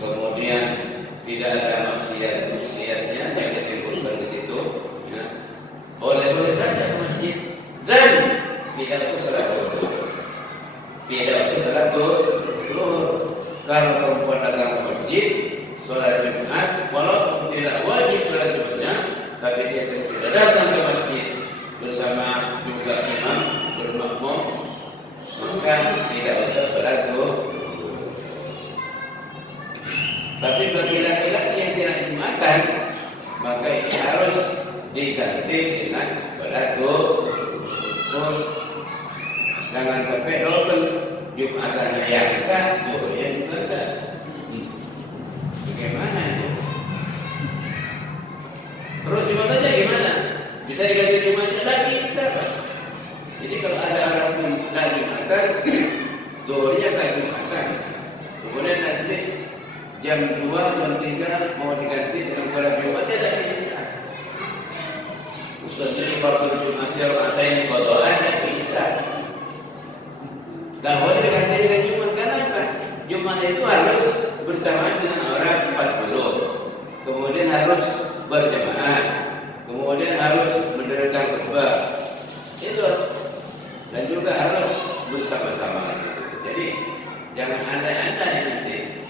kemudian tidak ada maksiat-maksiatnya yang ditimbulkan di situ. Ya. Boleh-boleh saja ke masjid dan tidak usah sholat zuhur. Tidak usah sholat zuhur. Kalau perempuan datang ke masjid, sholat Jumat, walaupun tidak wajib sholat Jumatnya, tapi dia tidak datang ke masjid bersama juga imam bermakmum, maka tidak usah sholat zuhur. Tapi bagi laki-laki yang tidak Jumatan, maka ini harus diganti dengan sholat zuhur. Jangan sampai double, Jumatannya yang enggak, zuhurnya juga enggak. Bagaimana itu? Terus Jumatannya gimana? Bisa diganti Jumatnya lagi, bisa Pak. Jadi kalau ada orang pun lagi Jumatan, zuhurnya enggak Jumatan. Kemudian nanti jam 2, jam 3 mau diganti dengan sholat Jumat, tidak bisa. Usulnya fardhu Jumat rakaatain qadaan tidak bisa. Tidak boleh diganti dengan Jumat. Kenapa? Jumat itu harus bersamaan dengan orang 40. Kemudian harus berjamaah. Kemudian harus mendirikan khutbah. Itu. Dan juga harus bersama-sama. Jadi jangan andai-andai nanti.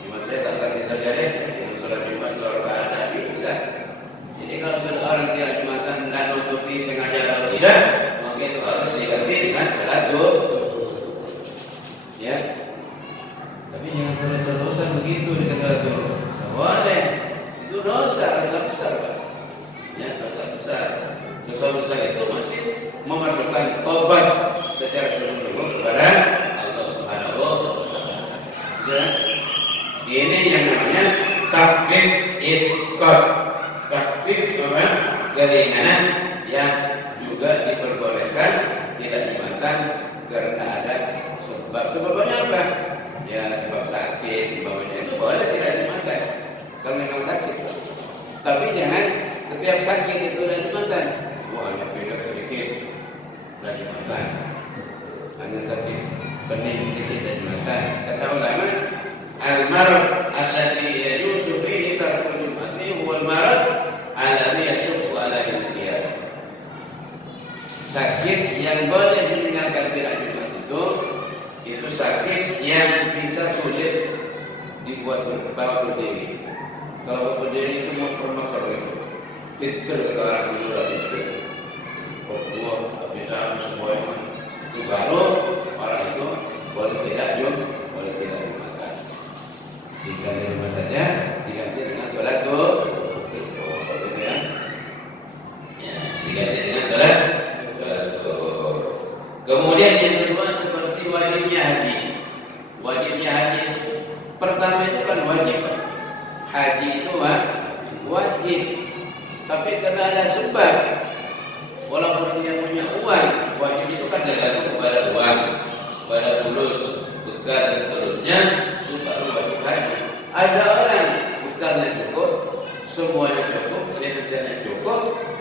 Cuma saya tak bisa jadi dengan sholat Jumat 2 rakaat tak bisa. Jadi kalau sudah orang tidak Jumatan dan nutupi sengaja atau tidak, maka itu harus diganti dengan sholat zuhur. Ya. Tapi jangan terdosa begitu dengan sholat zuhur. Tidak boleh. Itu dosa besar, Pak. Ya, dosa besar. Dosa besar itu masih memerlukan tobat secara sungguh-sungguh kepada Allah Subhanahu wa Ta'ala. Ini yang namanya takfif isqat. Takfif apa? Keringanan yang juga diperbolehkan tidak Jumatan karena ada sebab. Sebabnya apa? Ya sebab sakit, sebabnya itu boleh tidak Jumatan kalau memang sakit. Tapi jangan setiap sakit itu tidak Jumatan. Wah, hanya pilek sedikit tidak Jumatan. Hanya sakit pening sedikit tidak Jumatan. Kata ulama, al-marad alladhi yajuzu fihi tarkul Jum'ati huwa al-marad alladhi yashuqqa 'ala al-intiyad. Sakit yang boleh meninggalkan tidak Jumat itu sakit yang bisa sulit dibuat berdiri. Kalau berdiri itu mau permakar itu. Fitur kata orang dulu itu. Buat bisa semuanya. Itu baru orang itu boleh tidak boleh tidak dimakan. Tinggal di rumah saja, diganti dengan sholat zuhur. Gitu ya. Ya, diganti dengan sholat zuhur. Kemudian yang kedua seperti wajibnya haji. Wajibnya haji pertama itu kan wajib. Haji itu wajib. Tapi karena ada sebab, walaupun dia punya uang, wajib itu kan tergantung kepada uang, pada fulus, bekal dan seterusnya. Itu baru wajib haji. Ada orang bekalnya cukup, semuanya cukup, finansialnya cukup,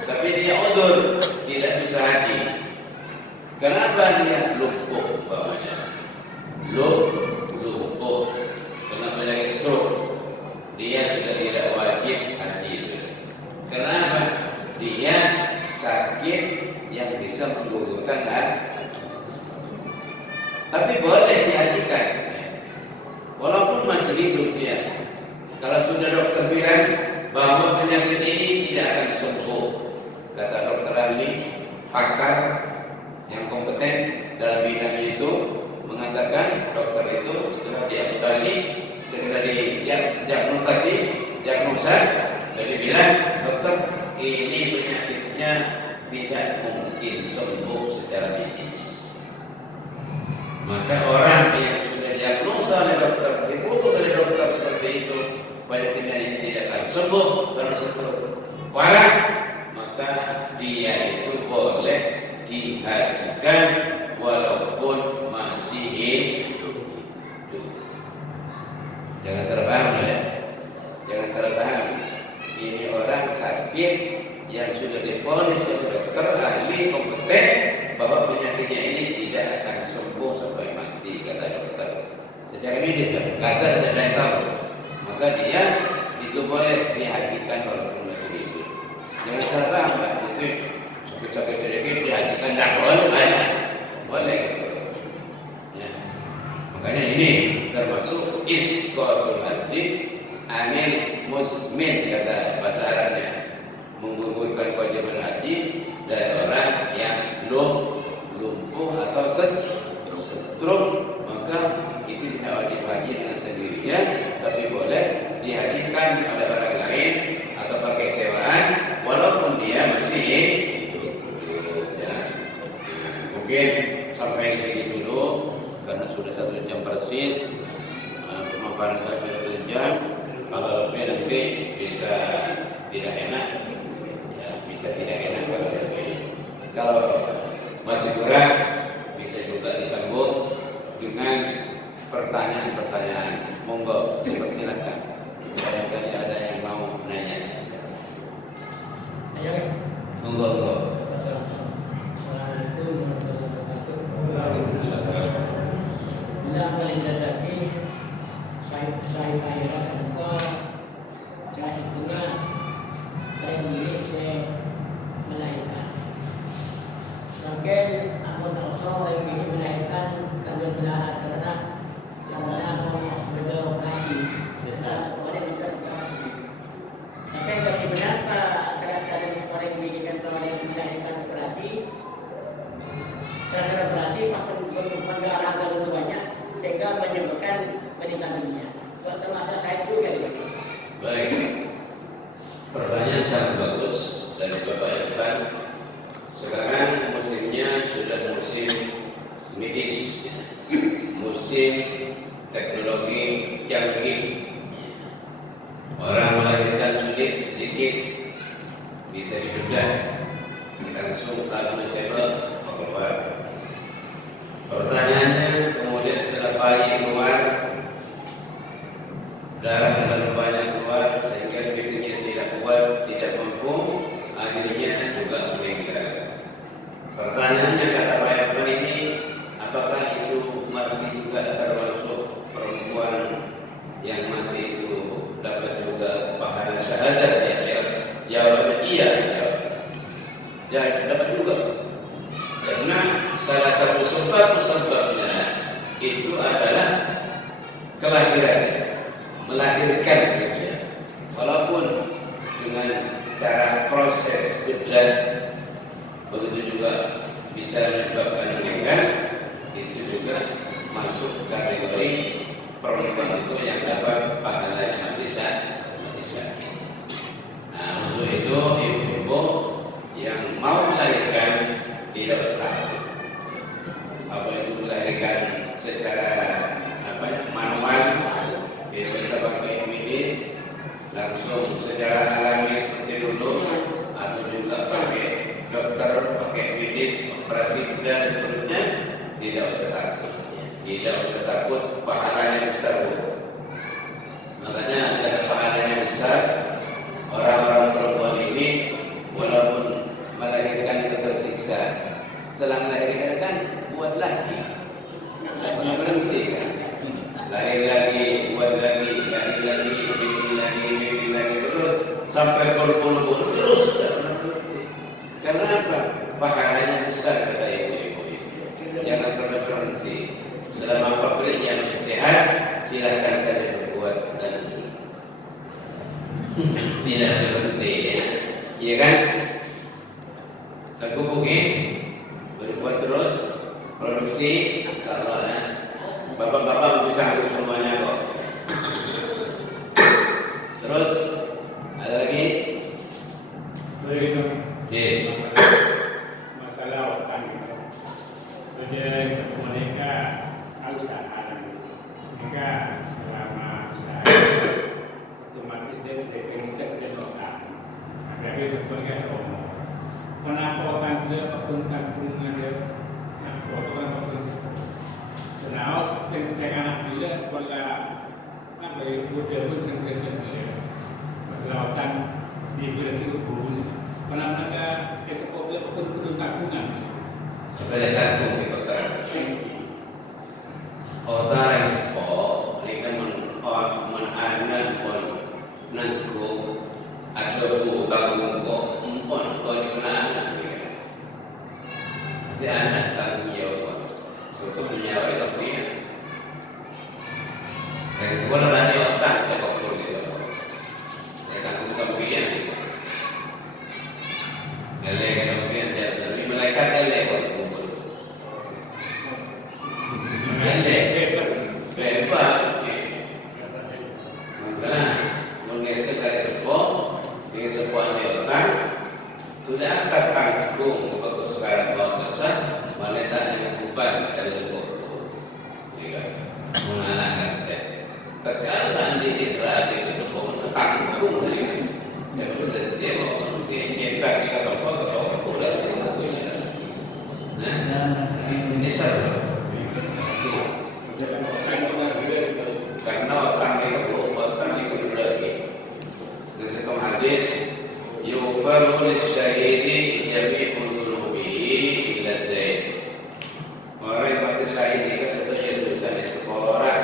tapi dia udzur tidak bisa haji. Kenapa dia lumpuh bawahnya? Lumpuh. Kenapa dia stroke? Dia sudah tidak wajib haji. Kenapa? Dia sakit yang bisa menggugurkan haji. Tapi boleh dihajikan, walaupun masih hidup dia. Kalau sudah dokter bilang bahwa penyakit ini tidak akan sembuh, kata dokter ahli, pakar yang kompeten dalam bidangnya itu mengatakan, dokter itu setelah diamputasi, setelah diagnosa, jadi bilang dokter ini penyakitnya penyakitnya tidak mungkin sembuh secara medis. Maka orang yang sudah diagnosa oleh dokter, diputus oleh dokter seperti itu, penyakitnya ini tidak akan sembuh karena setelah parah, maka dia itu boleh dihajikan walaupun masih hidup. Jangan salah paham ya. Jangan salah paham. Ini orang sakit yang sudah divonis oleh dokter ahli kompeten bahwa penyakitnya ini tidak akan sembuh sampai mati, kata dokter. Secara medis kata tidak tahu. Maka dia itu boleh dihajikan walaupun masih hidup. Jangan salah paham, Pak. Itu sakit-sakit sedikit dihajikan tidak boleh. Boleh. Ya. Makanya ini termasuk isqatul haji anil musmin, kata bahasa Arabnya, menggugurkan kewajiban haji dari orang yang lumpuh atau stroke, maka itu tidak wajib haji dengan sendirinya, tapi boleh dihajikan oleh orang lain atau pakai sewaan walaupun dia masih hidup. Ya. Mungkin sampai di sini dulu karena sudah 1 jam persis. Pemaparan saya sudah 1 jam. Kalau lebih nanti bisa tidak enak, ya, bisa tidak enak kalau lebih. Kalau masih kurang, bisa juga disambung dengan pertanyaan-pertanyaan. Monggo, dipersilakan. Barangkali ada yang mau menanya. Ayo, Monggo. bila paling dasarnya saya kaya atau saya hitungan saya milik saya melahirkan. Mungkin anggota usaha yang ingin melahirkan kandung belahan karena mau beroperasi. Salah satu orang minta operasi. Tapi kalau sebenarnya kadang-kadang orang menginginkan orang yang melahirkan operasi, cara operasi darah terlalu banyak sehingga menyebabkan meninggal dunia. Termasuk saya juga. Baik, pertanyaan sangat bagus dari Bapak Irfan. Sekarang musimnya sudah musim medis, musim teknologi canggih. Orang melahirkan sulit sedikit, bisa dibedah langsung transmissible keluar. Pertanyaannya, kemudian setelah bayi keluar, darah terlalu banyak keluar sehingga fisiknya tidak kuat, tidak mampu, akhirnya juga meninggal. Pertanyaannya, kata Pak Irfan ini, apakah itu masih juga termasuk perempuan yang mati itu dapat juga pahala syahadat? Jawabannya iya, dapat juga. Karena salah satu sebabnya itu adalah kelahiran, melahirkan gitu ya. Walaupun dengan cara proses bedah, begitu juga bisa menyebabkan meninggal, itu juga masuk kategori perempuan itu yang dapat pahala yang mati syahid. Nah, untuk itu ibu-ibu yang mau melahirkan tidak usah takut. Apa itu melahirkan secara manual, tidak bisa pakai medis, langsung secara alami seperti dulu, atau juga pakai dokter, pakai medis, operasi bedah dan seterusnya, tidak usah takut. Tidak usah takut, pahalanya besar. Makanya karena pahalanya besar, orang-orang perempuan ini walaupun melahirkan itu tersiksa, setelah melahirkan kan buat lagi, tidak pernah berhenti kan, lahir lagi, buat lagi, lahir lagi, bikin lagi terus sampai berpuluh-puluh terus tidak pernah berhenti. Karena apa? Pahalanya besar, kata ibu-ibu. Jangan pernah berhenti. Selama pabriknya masih sehat, silahkan saja berbuat dan tidak seperti ya. Iya kan? Saya hubungi, berbuat terus, produksi, insyaallah ya. Bapak-bapak bisa sanggup semuanya kok. Terus ada lagi? Baik, Iya. Jadi mereka usaha, mereka selama usaha otomatis dia tidak bisa berjalan. Agak dia sebenarnya omong. Kenapa orang dia kampung dia, orang senaos tentang anak dia pada apa itu dia pun sendiri dia masalah hutan di wilayah itu bukan. Karena mereka esok dia pun kampungan. Sebagai kampung di kota. Kota yang sekolah, mereka menanak pun nangku atau kampung kok empon kau di mana mereka. Dia anak tanggung jawab untuk menyawai sampian. Dan kalau tadi otak saya kok perlu gitu. Saya tanggung sampian. Galak sampian jadi mereka galak. Bebas, karena mengesek dari sebuah, dengan sebuah nilai sudah angkat tanggung untuk sekarang bawa besar, wanita yang beban dari sebuah itu, mengalahkan terkadang di Israel itu sebuah tanggung ini, sebetulnya dia mau menjebak kita semua ke sebuah bulan ini saja. Karena otak itu otak itu lagi. Sesuatu hadis, yufaru lisyahidi jami'ul dunubihi illa dain. Orang yang mati syahid itu satunya dosa seorang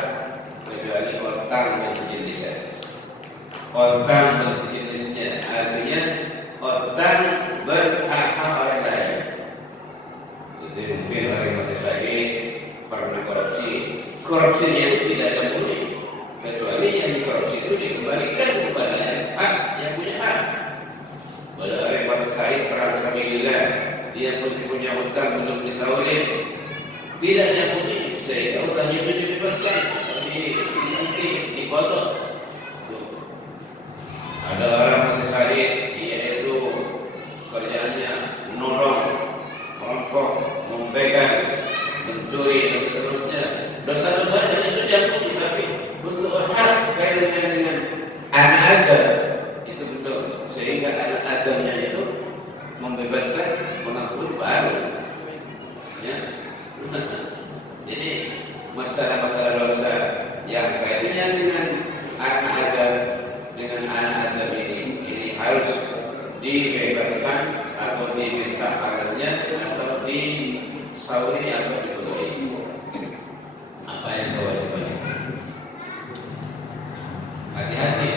kecuali otak dan sejenisnya. Otak dan sejenisnya artinya otak berhak orang lain. Itu mungkin orang yang mati syahid pernah korupsi. Korupsi yang tidak diampuni kecuali yang dikorupsi itu dikembalikan kepada hak yang punya hak. Pada orang yang syahid perang sabilillah, dia punya hutang belum disauri, tidak diampuni sehingga hutangnya itu dibebaskan, tapi dipotong. Ada orang mati syahid, dia itu kerjaannya nolong, merampok, membegal, mencuri dan seterusnya. Dosa-dosa itu diampuni, tapi untuk hak kaitannya dengan anak Adam itu betul, sehingga anak Adamnya itu membebaskan mengampuni baru. Ya. Jadi masalah-masalah dosa yang kaitannya dengan anak Adam ini harus dibebaskan atau diminta halnya atau disauri atau diboleh. Apa yang kewajibannya? Hati-hati.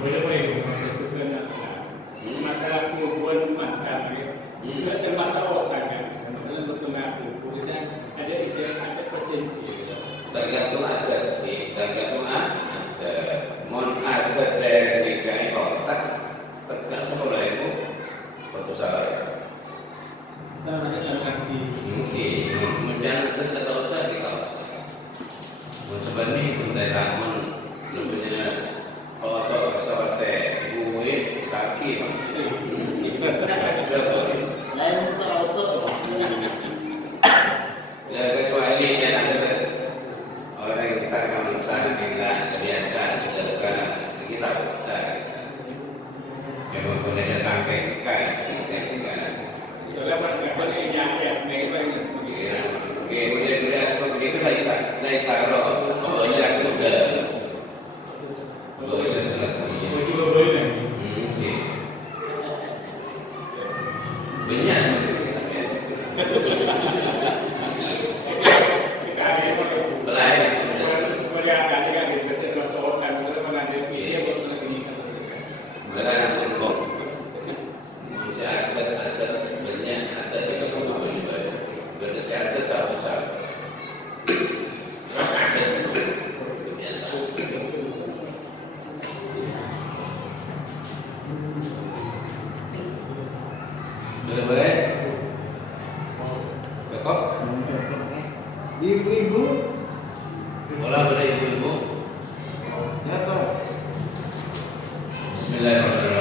Boleh masalah hubungan makan juga termasuk otak kan. Sebenarnya bertengah tulisan ada ide, ada potensi. Tergantung adat, tergantung adat. Mohon adat dari negara otak, tegak sekolah itu pertusaran. Sama dengan aksi. Mungkin jangan tidak usah kita. Sebenarnya bentai tangan lebihnya kalau pesawat gue kaki lain auto. Ya kecuali jangan ada orang yang mentah dengan kebiasa sudah kita besar. Memang punya tangkai kai. Soalnya mereka yang nyampe sebenarnya yang seperti itu. Kemudian seperti itu laisa roh. Oh iya juga. Banyak seperti itu. Belajar Ibu-ibu, bola pada ibu-ibu. ya toh. Bismillahirrahmanirrahim.